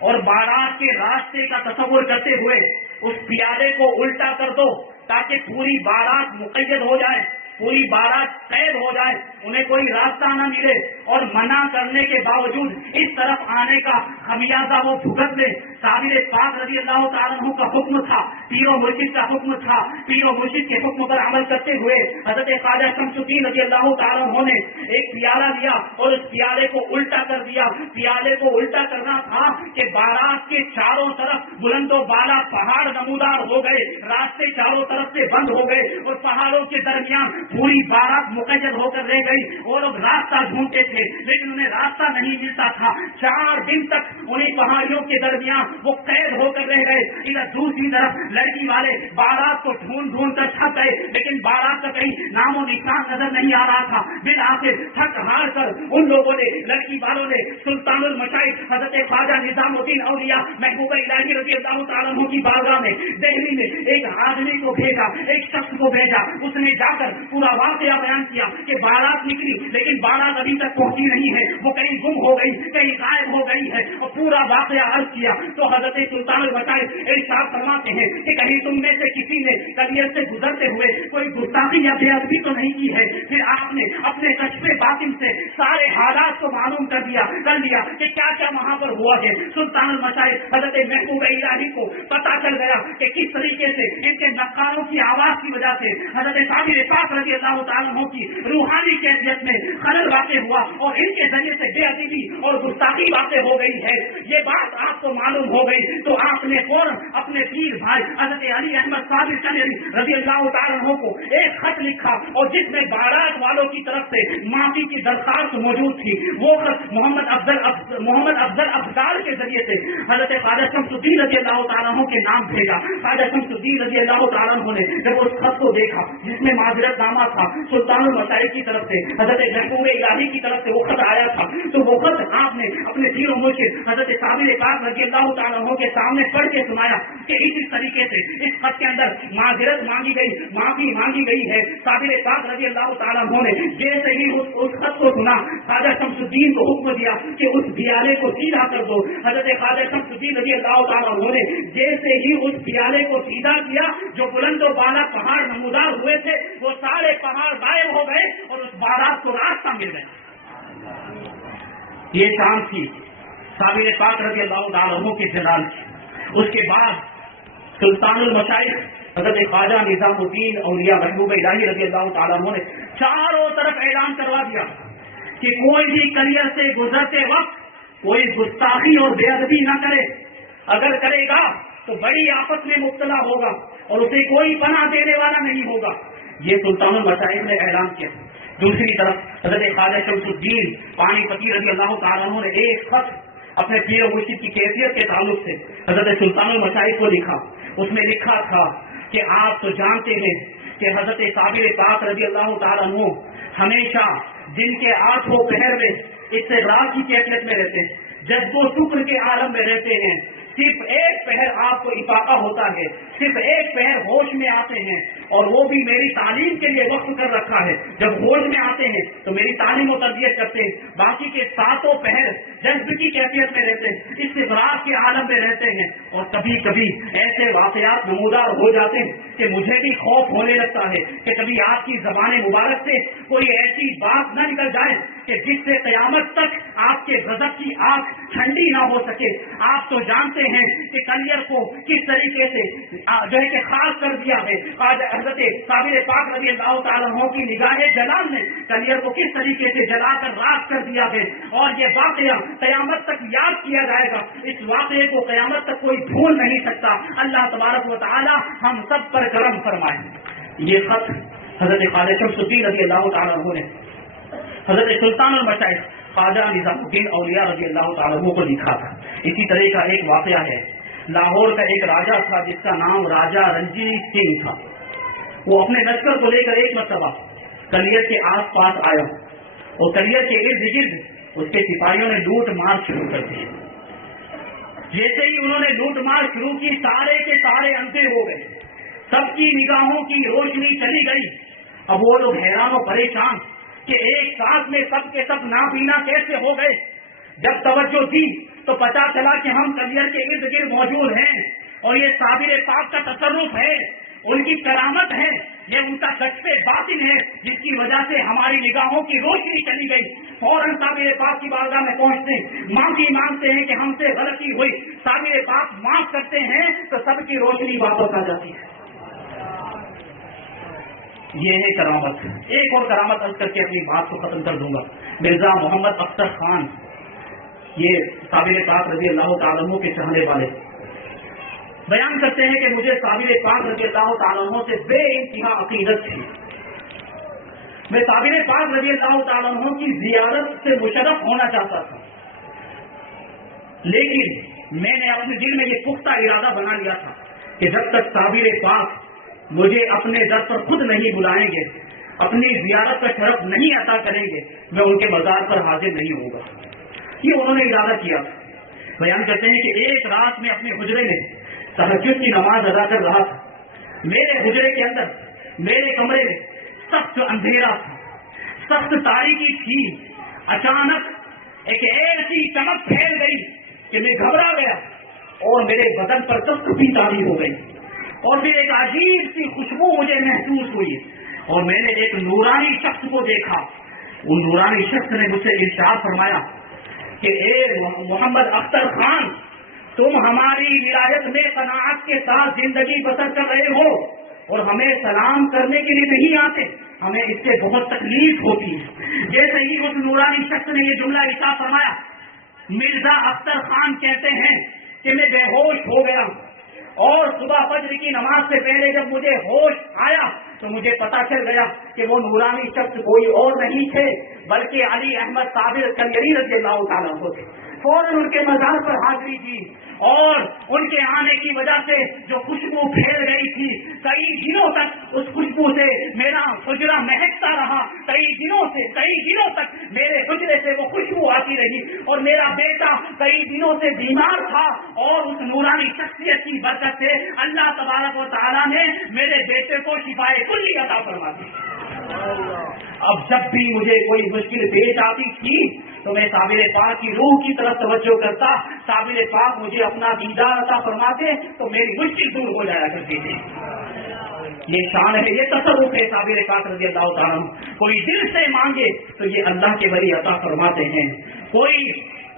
اور بارات کے راستے کا تصور کرتے ہوئے اس پیالے کو الٹا کر دو تاکہ پوری بارات مقید ہو جائے، پوری بارات قید ہو جائے، انہیں کوئی راستہ نہ ملے، اور منع کرنے کے باوجود اس طرف آنے کا خمیازہ وہ بھگت لے۔ صابر پاک رضی اللہ تعالیٰ عنہ کا حکم تھا، پیر و مرشد کا حکم تھا، پیر و مرشد کے حکم پر عمل کرتے ہوئے حضرت خواجہ شمس الدین رضی اللہ تعالیٰ عنہ نے ایک پیالہ لیا اور اس پیالے کو الٹا کر دیا۔ پیالے کو الٹا کرنا تھا کہ بارات کے چاروں طرف بلند و بالا پہاڑ نمودار ہو گئے، راستے چاروں طرف سے بند ہو گئے، اور پہاڑوں کے درمیان پوری بارات مقید ہو کر رہ گئی۔ وہ لوگ راستہ ڈھونڈتے تھے لیکن انہیں راستہ نہیں ملتا تھا، 4 دن تک انہیں پہاڑیوں کے درمیان وہ قید ہو کر رہ گئے۔ ادھر دوسری طرف لڑکی والے بارات کو ڈھونڈ کر تھک گئے، لیکن بارات کا کہیں نام و نشان نظر نہیں آ رہا تھا۔ بالآخر تھک ہار کر ان لوگوں نے، لڑکی والوں نے، سلطان المشائخ حضرت خواجہ نظام الدین اولیاء محبوب الہی رضی اللہ تعالیٰ عنہ کی بارگاہ میں دہلی میں ایک آدمی کو بھیجا، ایک شخص کو بھیجا۔ اس نے جا کر پورا واقعہ بیان کیا کہ بارات نکلی لیکن بارات ابھی تک پہنچی نہیں ہے، وہ کہیں گم ہو گئی، کہیں غائب ہو گئی ہے، اور پورا واقعہ عرض کیا تو حضرت سلطان المشائخ ارشاد فرماتے ہیں کہ کہیں تم میں سے کسی نے کلیئر سے گزرتے ہوئے کوئی گستاخی یا بے ادبی تو نہیں کی ہے؟ پھر آپ نے اپنے کشف باطن سے سارے حالات کو معلوم کر لیا کہ کیا کیا وہاں پر ہوا ہے۔ سلطان المشائخ حضرت محبوب الہی کو پتا چل گیا کہ کس طریقے سے ان کے نقاروں کی آواز کی وجہ سے حضرت صابر پاک رضی اللہ تعالیٰ عنہ کی روحانی کیفیت میں خلل واقع ہوا اور ان کے ذریعے سے بے ادبی اور گستاخی واقع ہو گئی ہے۔ یہ بات آپ کو معلوم ہو گئی تو آپ نے فوراً اپنے پیر بھائی حضرت علی احمد صابر چنری رضی اللہ تعالیٰ عنہ کو ایک خط لکھا، اور جس میں بارات والوں کی طرف سے معافی کی درخواست موجود تھی۔ وہ خط محمد افضل افضال کے ذریعے سے حضرت خواجہ شمس الدین رضی اللہ تعالیٰ عنہ کے نام بھیجا۔ خواجہ شمس الدین رضی اللہ تعالیٰ عنہ نے جب اس خط کو دیکھا جس میں معذرت نامہ تھا سلطان المشائخ کی طرف سے، حضرت محبوب الہی کی طرف سے وہ خط آیا تھا، تو تو وہ خط آپ نے اپنے پیر و مرشد حضرت صابر پاک رضی اللہ تعالیٰ عنہ کے سامنے پڑھ کے سنایا کہ اس طریقے سے اس خط کے اندر معذرت مانگی گئی، معافی مانگی گئی ہے۔ صابر پاک رضی اللہ تعالیٰ عنہ نے جیسے ہی اس خط کو سنا، خواجہ شمس الدین کو حکم دیا کہ اس دیالے کو سیدھا کر دو۔ حضرت خواجہ شمس الدین رضی اللہ تعالیٰ عنہ نے جیسے ہی اس دیالے کو سیدھا کیا، جو بلند و بالا پہاڑ نمودار ہوئے تھے وہ سارے پہاڑ غائب ہو گئے اور اس بارات کو راستہ مل گیا۔ یہ شان تھی صابر پاک رضی اللہ تعالیٰ عنہ کے جلال کی۔ اس کے بعد سلطان المشائخ حضرت خواجہ نظام الدین اولیاء محبوب الہی رضی اللہ تعالیٰ عنہ نے چاروں طرف اعلان کروا دیا کہ کوئی بھی کلیئر سے گزرتے وقت کوئی گستاخی اور بے ادبی نہ کرے، اگر کرے گا تو بڑی آفت میں مبتلا ہوگا اور اسے کوئی پناہ دینے والا نہیں ہوگا۔ یہ سلطان المشائخ نے اعلان کیا۔ دوسری طرف حضرت خواجہ شمس الدین پانی پتی رضی اللہ تعالیٰ عنہ نے ایک خط اپنے پیر و مرشد کی کیفیت کے تعلق سے حضرت سلطان المشائخ کو لکھا۔ اس میں لکھا تھا کہ آپ تو جانتے ہیں کہ حضرت صابر پاک رضی اللہ تعالیٰ عنہ ہمیشہ دن کے 8 پہر میں استغراق کی کیفیت میں رہتے ہیں، جذب و شکر کے عالم میں رہتے ہیں۔ صرف ایک پہر آپ کو افاقہ ہوتا ہے، صرف ایک پہر ہوش میں آتے ہیں، اور وہ بھی میری تعلیم کے لیے وقف کر رکھا ہے۔ جب ہوش میں آتے ہیں تو میری تعلیم و تربیت کرتے ہیں، باقی کے 7 پہر جذب کی کیفیت میں رہتے ہیں، استغراق کے عالم میں رہتے ہیں۔ اور کبھی کبھی ایسے واقعات نمودار ہو جاتے ہیں کہ مجھے بھی خوف ہونے لگتا ہے کہ کبھی آپ کی زبان مبارک سے کوئی ایسی بات نہ نکل جائے کہ جس سے قیامت تک آپ کے غضب کی آنکھ ٹھنڈی نہ ہو سکے۔ آپ تو جانتے ہیں کہ کلیئر کو کس طریقے سے جو ہے کہ خاص کر دیا ہے۔ حضرت صابر پاک رضی اللہ تعالیٰ عنہ کی نگاہ جلال نے کلیئر کو کس طریقے سے جلا کر راکھ کر دیا ہے، اور یہ واقعہ قیامت تک یاد کیا جائے گا۔ اس واقعے کو قیامت تک کوئی بھول نہیں سکتا۔ اللہ تبارک و تعالی ہم سب پر کرم فرمائے۔ یہ خط حضرت خواجہ شمس الدین رضی اللہ تعالیٰ عنہ نے حضرت سلطان المشائخ خواجہ نظام الدین اولیاء رضی اللہ تعالیٰ عنہ کو لکھا تھا۔ اسی طرح کا ایک واقعہ ہے، لاہور کا ایک راجا تھا جس کا نام راجا رنجیت سنگھ تھا۔ وہ اپنے لشکر کو لے کر ایک مرتبہ کلیئر کے آس پاس آیا اور کلیئر کے ارد گرد اس کے سپاہیوں نے لوٹ مار شروع کر دی۔ جیسے ہی انہوں نے لوٹ مار شروع کی، سارے کے سارے اندھے ہو گئے، سب کی نگاہوں کی روشنی چلی گئی۔ اب وہ لوگ حیران و پریشان کہ ایک ساتھ میں سب کے سب نابینا کیسے ہو گئے۔ جب توجہ دی تو پتا چلا کہ ہم کلیئر کے ارد گرد موجود ہیں اور یہ صابر پاک کا تصرف ہے، ان کی کرامت ہے، یہ ان کا کشف باطن ہے جس کی وجہ سے ہماری نگاہوں کی روشنی چلی گئی۔ فوراً صابر پاک کی بارگاہ میں پہنچتے ہیں، معافی مانگتے ہیں کہ ہم سے غلطی ہوئی۔ صابر پاک معاف کرتے ہیں تو سب کی روشنی واپس آ جاتی ہے۔ یہ ہے کرامت۔ ایک اور کرامت عرض کر کے اپنی بات کو ختم کر دوں گا۔ مرزا محمد اختر خان، یہ صابر پاک رضی اللہ تعالیٰ عنہ کے چاہنے والے، بیان کرتے ہیں کہ مجھے صابر پاک رضی اللہ تعالیٰ عنہ سے بے انتہا عقیدت تھی۔ میں صابر پاک رضی اللہ تعالیٰ عنہ کی زیارت سے مشرف ہونا چاہتا تھا، لیکن میں نے اپنے دل میں یہ پختہ ارادہ بنا لیا تھا کہ جب تک صابر پاک مجھے اپنے در پر خود نہیں بلائیں گے، اپنی زیارت کا شرف نہیں عطا کریں گے، میں ان کے مزار پر حاضر نہیں ہوں گا۔ یہ انہوں نے ارادہ کیا۔ بیان کرتے ہیں کہ ایک رات میں اپنے حجرے میں تہجد کی نماز ادا کر رہا تھا۔ میرے حجرے کے اندر، میرے کمرے میں سخت اندھیرا تھا، سخت تاریکی تھی۔ اچانک ایک ایسی چمک پھیل گئی کہ میں گھبرا گیا اور میرے بدن پر تسبیح طاری ہو گئی، اور پھر ایک عجیب سی خوشبو مجھے محسوس ہوئی اور میں نے ایک نورانی شخص کو دیکھا۔ ان نورانی شخص نے مجھ سے ارشاد فرمایا کہ اے محمد اختر خان، تم ہماری ولایت میں قناعت کے ساتھ زندگی بسر کر رہے ہو اور ہمیں سلام کرنے کے لیے نہیں آتے، ہمیں اس سے بہت تکلیف ہوتی ہے۔ جیسے ہی اس نورانی شخص نے یہ جملہ ارشاد فرمایا، مرزا اختر خان کہتے ہیں کہ میں بے ہوش ہو گیا، اور صبح فجر کی نماز سے پہلے جب مجھے ہوش آیا تو مجھے پتا چل گیا کہ وہ نورانی شخص کوئی اور نہیں تھے بلکہ علی احمد صابر کنگری رضی اللہ تعالیٰ عنہ تھے. فوراً ان کے مزار پر حاضری کی اور ان کے آنے کی وجہ سے جو خوشبو پھیل گئی تھی کئی دنوں تک اس خوشبو سے میرا حجرہ مہکتا رہا. کئی دنوں تک میرے حجرے سے وہ خوشبو آتی رہی اور میرا بیٹا کئی دنوں سے بیمار تھا اور اس نورانی شخصیت کی برکت سے اللہ تبارک و تعالیٰ نے میرے بیٹے کو شفائے کلی عطا فرما دی. اب جب بھی مجھے کوئی مشکل پیش آتی تھی تو میں صابر پاک کی روح کی طرف توجہ کرتا. صابر پاک مجھے اپنا دیدار عطا فرماتے تو میری مشکل دور ہو جایا کرتی تھی. یہ شان ہے, یہ تصرف ہے صابر پاک رضی اللہ تعالیٰ عنہ. کوئی دل سے مانگے تو یہ اللہ کے ولی عطا فرماتے ہیں. کوئی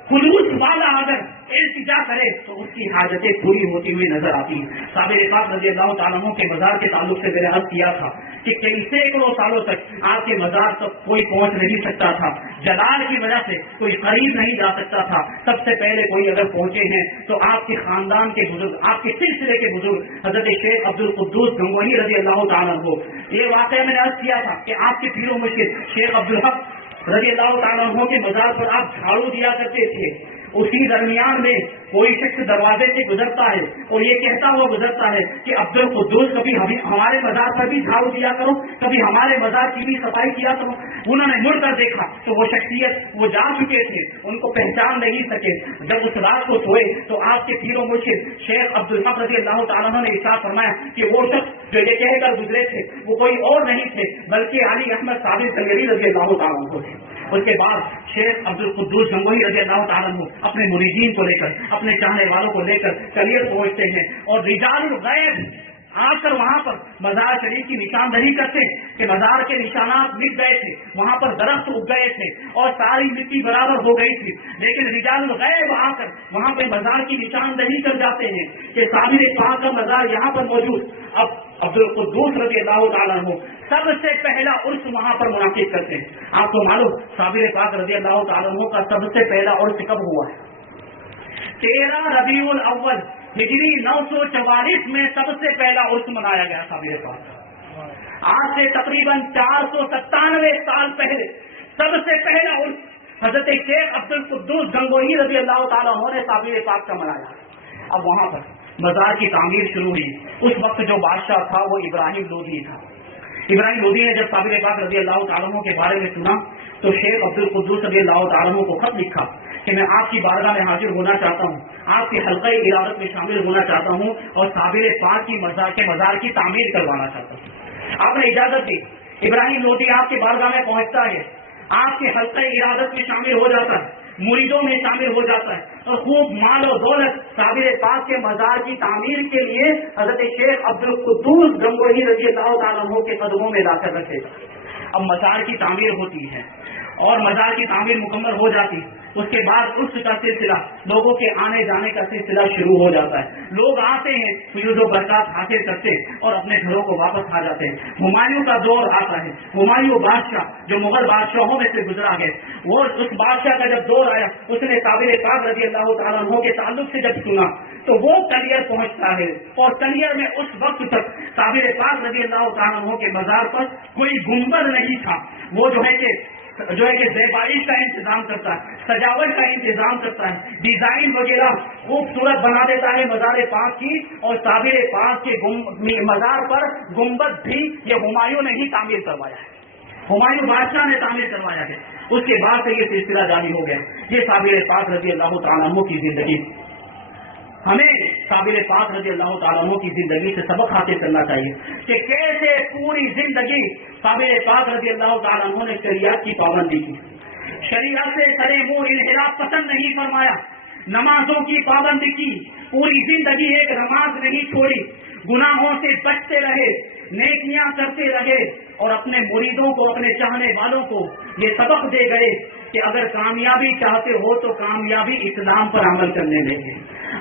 خلوص والا اگر التجا کرے تو اس کی حاجتیں پوری ہوتی ہوئی نظر آتی ہیں. صابر پاک رضی اللہ تعالیٰ عنہ کے مزار کے تعلق سے میں نے عرض کیا تھا کہ کئی سینکڑوں سالوں تک آپ کے مزار تک کوئی پہنچ نہیں سکتا تھا. جلال کی وجہ سے کوئی قریب نہیں جا سکتا تھا. سب سے پہلے کوئی اگر پہنچے ہیں تو آپ کے خاندان کے بزرگ, آپ کے سلسلے کے بزرگ حضرت شیخ عبد القدوس گنگوہی رضی اللہ تعالیٰ عنہ. یہ واقعہ میں نے عرض کیا تھا کہ آپ کے پیر و مرشد شیخ عبد الحق رضی اللہ تعالیٰ عنہ کے مزار پر آپ جھاڑو دیا کرتے تھے. اسی درمیان میں کوئی شخص دروازے سے گزرتا ہے اور یہ کہتا ہوا گزرتا ہے کہ عبد القدوس کبھی ہمارے مزار پر بھی جھاڑو دیا کرو, کبھی ہمارے مزار کی بھی صفائی کیا کرو. انہوں نے مڑ کر دیکھا تو وہ شخصیت وہ جا چکے تھے, ان کو پہچان نہیں سکے. جب اس رات کو سوئے تو آپ کے پیر و مرشد شیخ عبد الحق رضی اللہ تعالیٰ عنہ نے ارشاد فرمایا کہ وہ شخص جو یہ کہہ کر گزرے تھے وہ کوئی اور نہیں تھے بلکہ علی احمد صابر کنگری رضی اللہ تعالیٰ عنہ تھے. اس کے بعد شیخ عبد القدوس گنگوہی رضی اللہ تعالیٰ عنہ اپنے مریدین کو لے کر, اپنے چاہنے والوں کو لے کر کلیر پہنچتے ہیں اور رجال الغیب آ کر وہاں پر مزار شریف کی نشاندہی کرتے کہ مزار کے نشانات مٹ گئے تھے, وہاں پر درخت اگ گئے تھے اور ساری مٹی برابر ہو گئی تھی. لیکن رجال الغیب آ کر وہاں پہ مزار کی نشاندہی کر جاتے ہیں کہ صابر پاک کا مزار یہاں پر موجود. اب عبد القدوس رضی اللہ تعالیٰ عنہ سب سے پہلا عرس وہاں پر منعقد کرتے ہیں. آپ کو معلوم صابر پاک رضی اللہ تعالیٰ عنہ کا سب سے پہلا عرس کب ہوا ہے؟ 13 ربیع الاول ہجری 944 میں سب سے پہلا عرس منایا گیا صابر پاک. آج سے تقریباً 497 سال پہلے سب سے پہلا عرس حضرت شیخ عبد القدوس گنگوہی رضی اللہ تعالیٰ عنہ نے صابر پاک کا منایا. اب وہاں پر مزار کی تعمیر شروع ہوئی. اس وقت جو بادشاہ تھا وہ ابراہیم لودھی تھا. ابراہیم لودھی نے جب صابر پاک رضی اللہ تعالیٰ عنہ کے بارے میں سنا تو شیخ عبد القدوس رضی اللہ تعالیٰ عنہ کو خط لکھا کہ میں آپ کی بارگاہ میں حاضر ہونا چاہتا ہوں, آپ کے حلقہ ارادت میں شامل ہونا چاہتا ہوں اور صابر پاک کی مزار کی تعمیر کروانا چاہتا ہوں. آپ نے اجازت دی. ابراہیم لودھی آپ کے بارگاہ میں پہنچتا ہے, آپ کے حلقہ ارادت میں شامل ہو جاتا ہے, مریدوں میں شامل ہو جاتا ہے اور خوب مال و دولت صابر پاک کے مزار کی تعمیر کے لیے حضرت شیخ عبد القدوس گنگوہی رضی اللہ تعالیٰ عنہ کے قدموں میں لا کر رکھے. اب مزار کی تعمیر ہوتی ہے اور مزار کی تعمیر مکمل ہو جاتی. اس کے بعد اس کا سلسلہ لوگوں کے آنے جانے کا سلسلہ شروع ہو جاتا ہے. لوگ آتے ہیں فیوز و برکات حاصل کرتے ہیں اور اپنے گھروں کو واپس آ جاتے ہیں. ہمایوں کا دور آتا ہے. ہمایوں بادشاہ جو مغل بادشاہوں میں سے گزرا ہے, وہ اس بادشاہ کا جب دور آیا اس نے صابر پاک رضی اللہ تعالیٰ عنہ کے تعلق سے جب سنا تو وہ کلیر پہنچتا ہے اور کلیر میں اس وقت تک صابر پاک رضی اللہ تعالیٰ عنہ کے مزار پر کوئی گنبد نہیں تھا. وہ جو ہے کہ زیبائش کا انتظام کرتا ہے, سجاوٹ کا انتظام کرتا ہے, ڈیزائن وغیرہ خوبصورت بنا دیتا ہے مزار پاک کی. اور صابر پاک کے مزار پر گنبد بھی یہ ہمایوں نے ہی تعمیر کروایا ہے, ہمایوں بادشاہ نے تعمیر کروایا ہے. اس کے بعد سے یہ سلسلہ جاری ہو گیا. یہ صابر پاک رضی اللہ تعالیٰ عنہ کی زندگی, ہمیں صابر پاک رضی اللہ تعالیٰ عنہ کی زندگی سے سبق حاصل کرنا چاہیے کہ کیسے پوری زندگی صابر پاک رضی اللہ تعالیٰ عنہ نے شریعت کی پابندی کی, شریعت سے سرے منہ انحراف پسند نہیں فرمایا, نمازوں کی پابندی کی, پوری زندگی ایک نماز نہیں چھوڑی, گناہوں سے بچتے رہے, نیکیاں کرتے رہے اور اپنے مریدوں کو, اپنے چاہنے والوں کو یہ سبق دے گئے کہ اگر کامیابی چاہتے ہو تو کامیابی اسلام پر عمل کرنے دیں گے،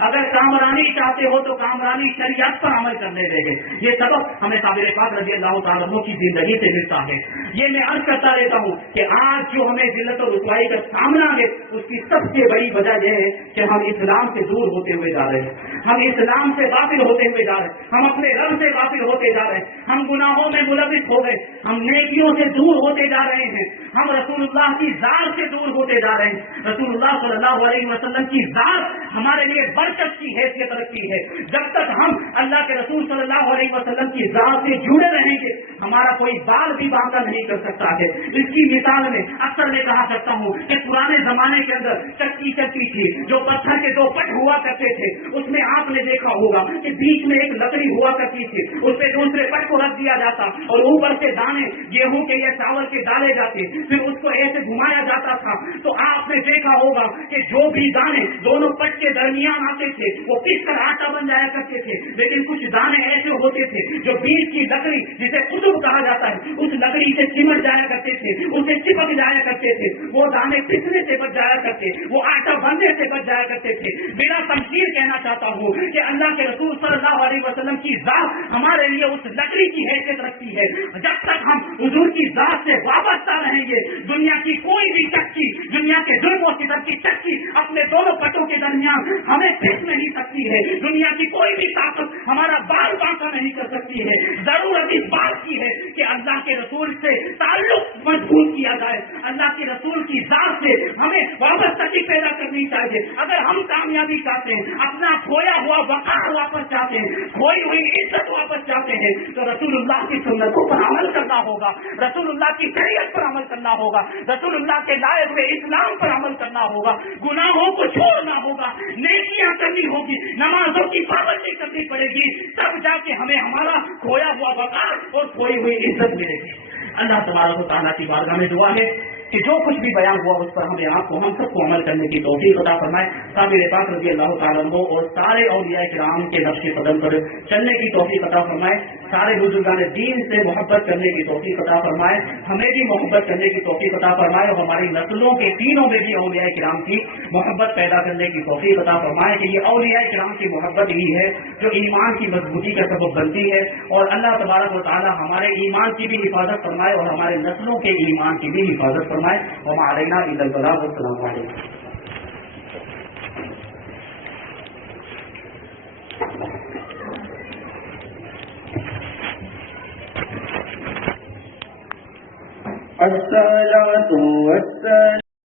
اگر کامرانی چاہتے ہو تو کامرانی شریعت پر عمل کرنے دیں گے۔ یہ سبق ہمیں صابر پاک رضی اللہ تعالیٰ عنہ کی زندگی سے ملتا ہے۔ یہ میں عرض کرتا رہتا ہوں کہ آج جو ہمیں ذلت و رسوائی کا سامنا ہے اس کی سب سے بڑی وجہ یہ ہے کہ ہم اسلام سے دور ہوتے ہوئے جا رہے ہیں، ہم اسلام سے غافل ہوتے ہوئے جا رہے ہیں، ہم اپنے رب سے غافل ہوتے جا رہے ہیں، ہم گناہوں میں ملوث ہو گئے، ہم نیکیوں سے دور ہوتے جا رہے ہیں، ہم رسول اللہ کی ذات سے دور ہوتے جا رہے ہیں۔ رسول اللہ صلی اللہ علیہ وسلم کی ذات ہمارے لیے برکت کی حیثیت رکھتی ہے۔ جب تک ہم اللہ کے رسول صلی اللہ علیہ وسلم کی ذات سے جڑے رہیں گے ہمارا کوئی بال بھی باندھا نہیں کر سکتا ہے۔ اس کی مثال میں اکثر میں کہا کرتا ہوں کہ پرانے زمانے کے اندر چکی تھی جو پتھر کے دو پٹ ہوا کرتے تھے، اس میں آپ نے دیکھا ہوگا کہ بیچ میں ایک لکڑی ہوا کرتی تھی، اس پہ دوسرے پٹ کو رکھ دیا جاتا اور اوپر سے دانے گیہوں کے یا چاول کے ڈالے جاتے، پھر اس کو ایسے گھمایا جاتا تھا تو آپ نے دیکھا ہوگا کہ جو بھی دانے دونوں پٹ کے درمیان آتے تھے وہ پس کر آٹا بن جایا کرتے تھے، لیکن کچھ دانے ایسے ہوتے تھے جو بیچ کی لکڑی جسے قطب کہا جاتا ہے اس لکڑی سے چمٹ جایا کرتے تھے، اسے چپک جایا کرتے تھے، وہ دانے پسنے سے بچ جایا کرتے، وہ آٹا بننے سے بچ جایا کرتے تھے۔ میرا تمثیل کہنا چاہتا ہوں کہ اللہ کے رسول صلی اللہ علیہ وسلم کی ذات ہمارے لیے اس لکڑی کی حیثیت رکھتی ہے۔ جب تک ہم حضور کی ذات سے وابستہ رہیں گے دنیا کی کوئی بھی چکی، دنیا کے ظلم و ستم کی چکی اپنے دونوں پٹوں کے درمیان ہمیں پھینک نہیں سکتی ہے، دنیا کی کوئی بھی طاقت ہمارا بال باندھا نہیں کر سکتی ہے۔ ضرورت اس بات کی ہے کہ اللہ کے رسول سے تعلق مضبوط کیا جائے، اللہ کے رسول کی ذات سے ہمیں وابستگی پیدا کرنی چاہیے۔ اگر ہم کامیابی چاہتے ہیں، اپنا کھویا ہوا وقار واپس چاہتے ہیں، کھوئی ہوئی عزت واپس چاہتے ہیں تو رسول اللہ کی سنتوں پر عمل کرنا ہوگا، رسول اللہ کی شریعت پر عمل کرنا ہوگا، رسول اللہ کے لائے ہوئے اسلام پر عمل کرنا ہوگا، گناہوں کو چھوڑنا ہوگا، نیکیاں کرنی ہوگی، نمازوں کی پابندی کرنی پڑے گی، تب جا کے ہمیں ہمارا کھویا ہوا وقار اور کھوئی ہوئی عزت ملے گی۔ اللہ تبارک و تعالیٰ کی بارگاہ میں دعا ہے کہ جو کچھ بھی بیان ہوا اس پر ہمیں آپ کو ہم سب کو عمل کرنے کی توفیق عطا فرمائے۔ صابر پاک رضی اللہ تعالیٰ عنہ اور سارے اولیاء کرام کے نقش قدم پر چلنے کی توفیق عطا فرمائے، سارے بزرگان دین سے محبت کرنے کی توفیق عطا فرمائے، ہمیں بھی محبت کرنے کی توفیق عطا فرمائے اور ہماری نسلوں کے تینوں میں بھی اولیاء کرام کی محبت پیدا کرنے کی توفیق عطا فرمائے کہ یہ اولیاء کرام کی محبت ہی ہے جو ایمان کی مضبوطی کا سبب بنتی ہے، اور اللہ تبارک و تعالیٰ ہمارے ایمان کی بھی حفاظت فرمائے اور ہمارے نسلوں کے ایمان کی بھی حفاظت فرمائے۔ وما علینا الا البلاغ والسلام علیکم۔ الصلاة والسلام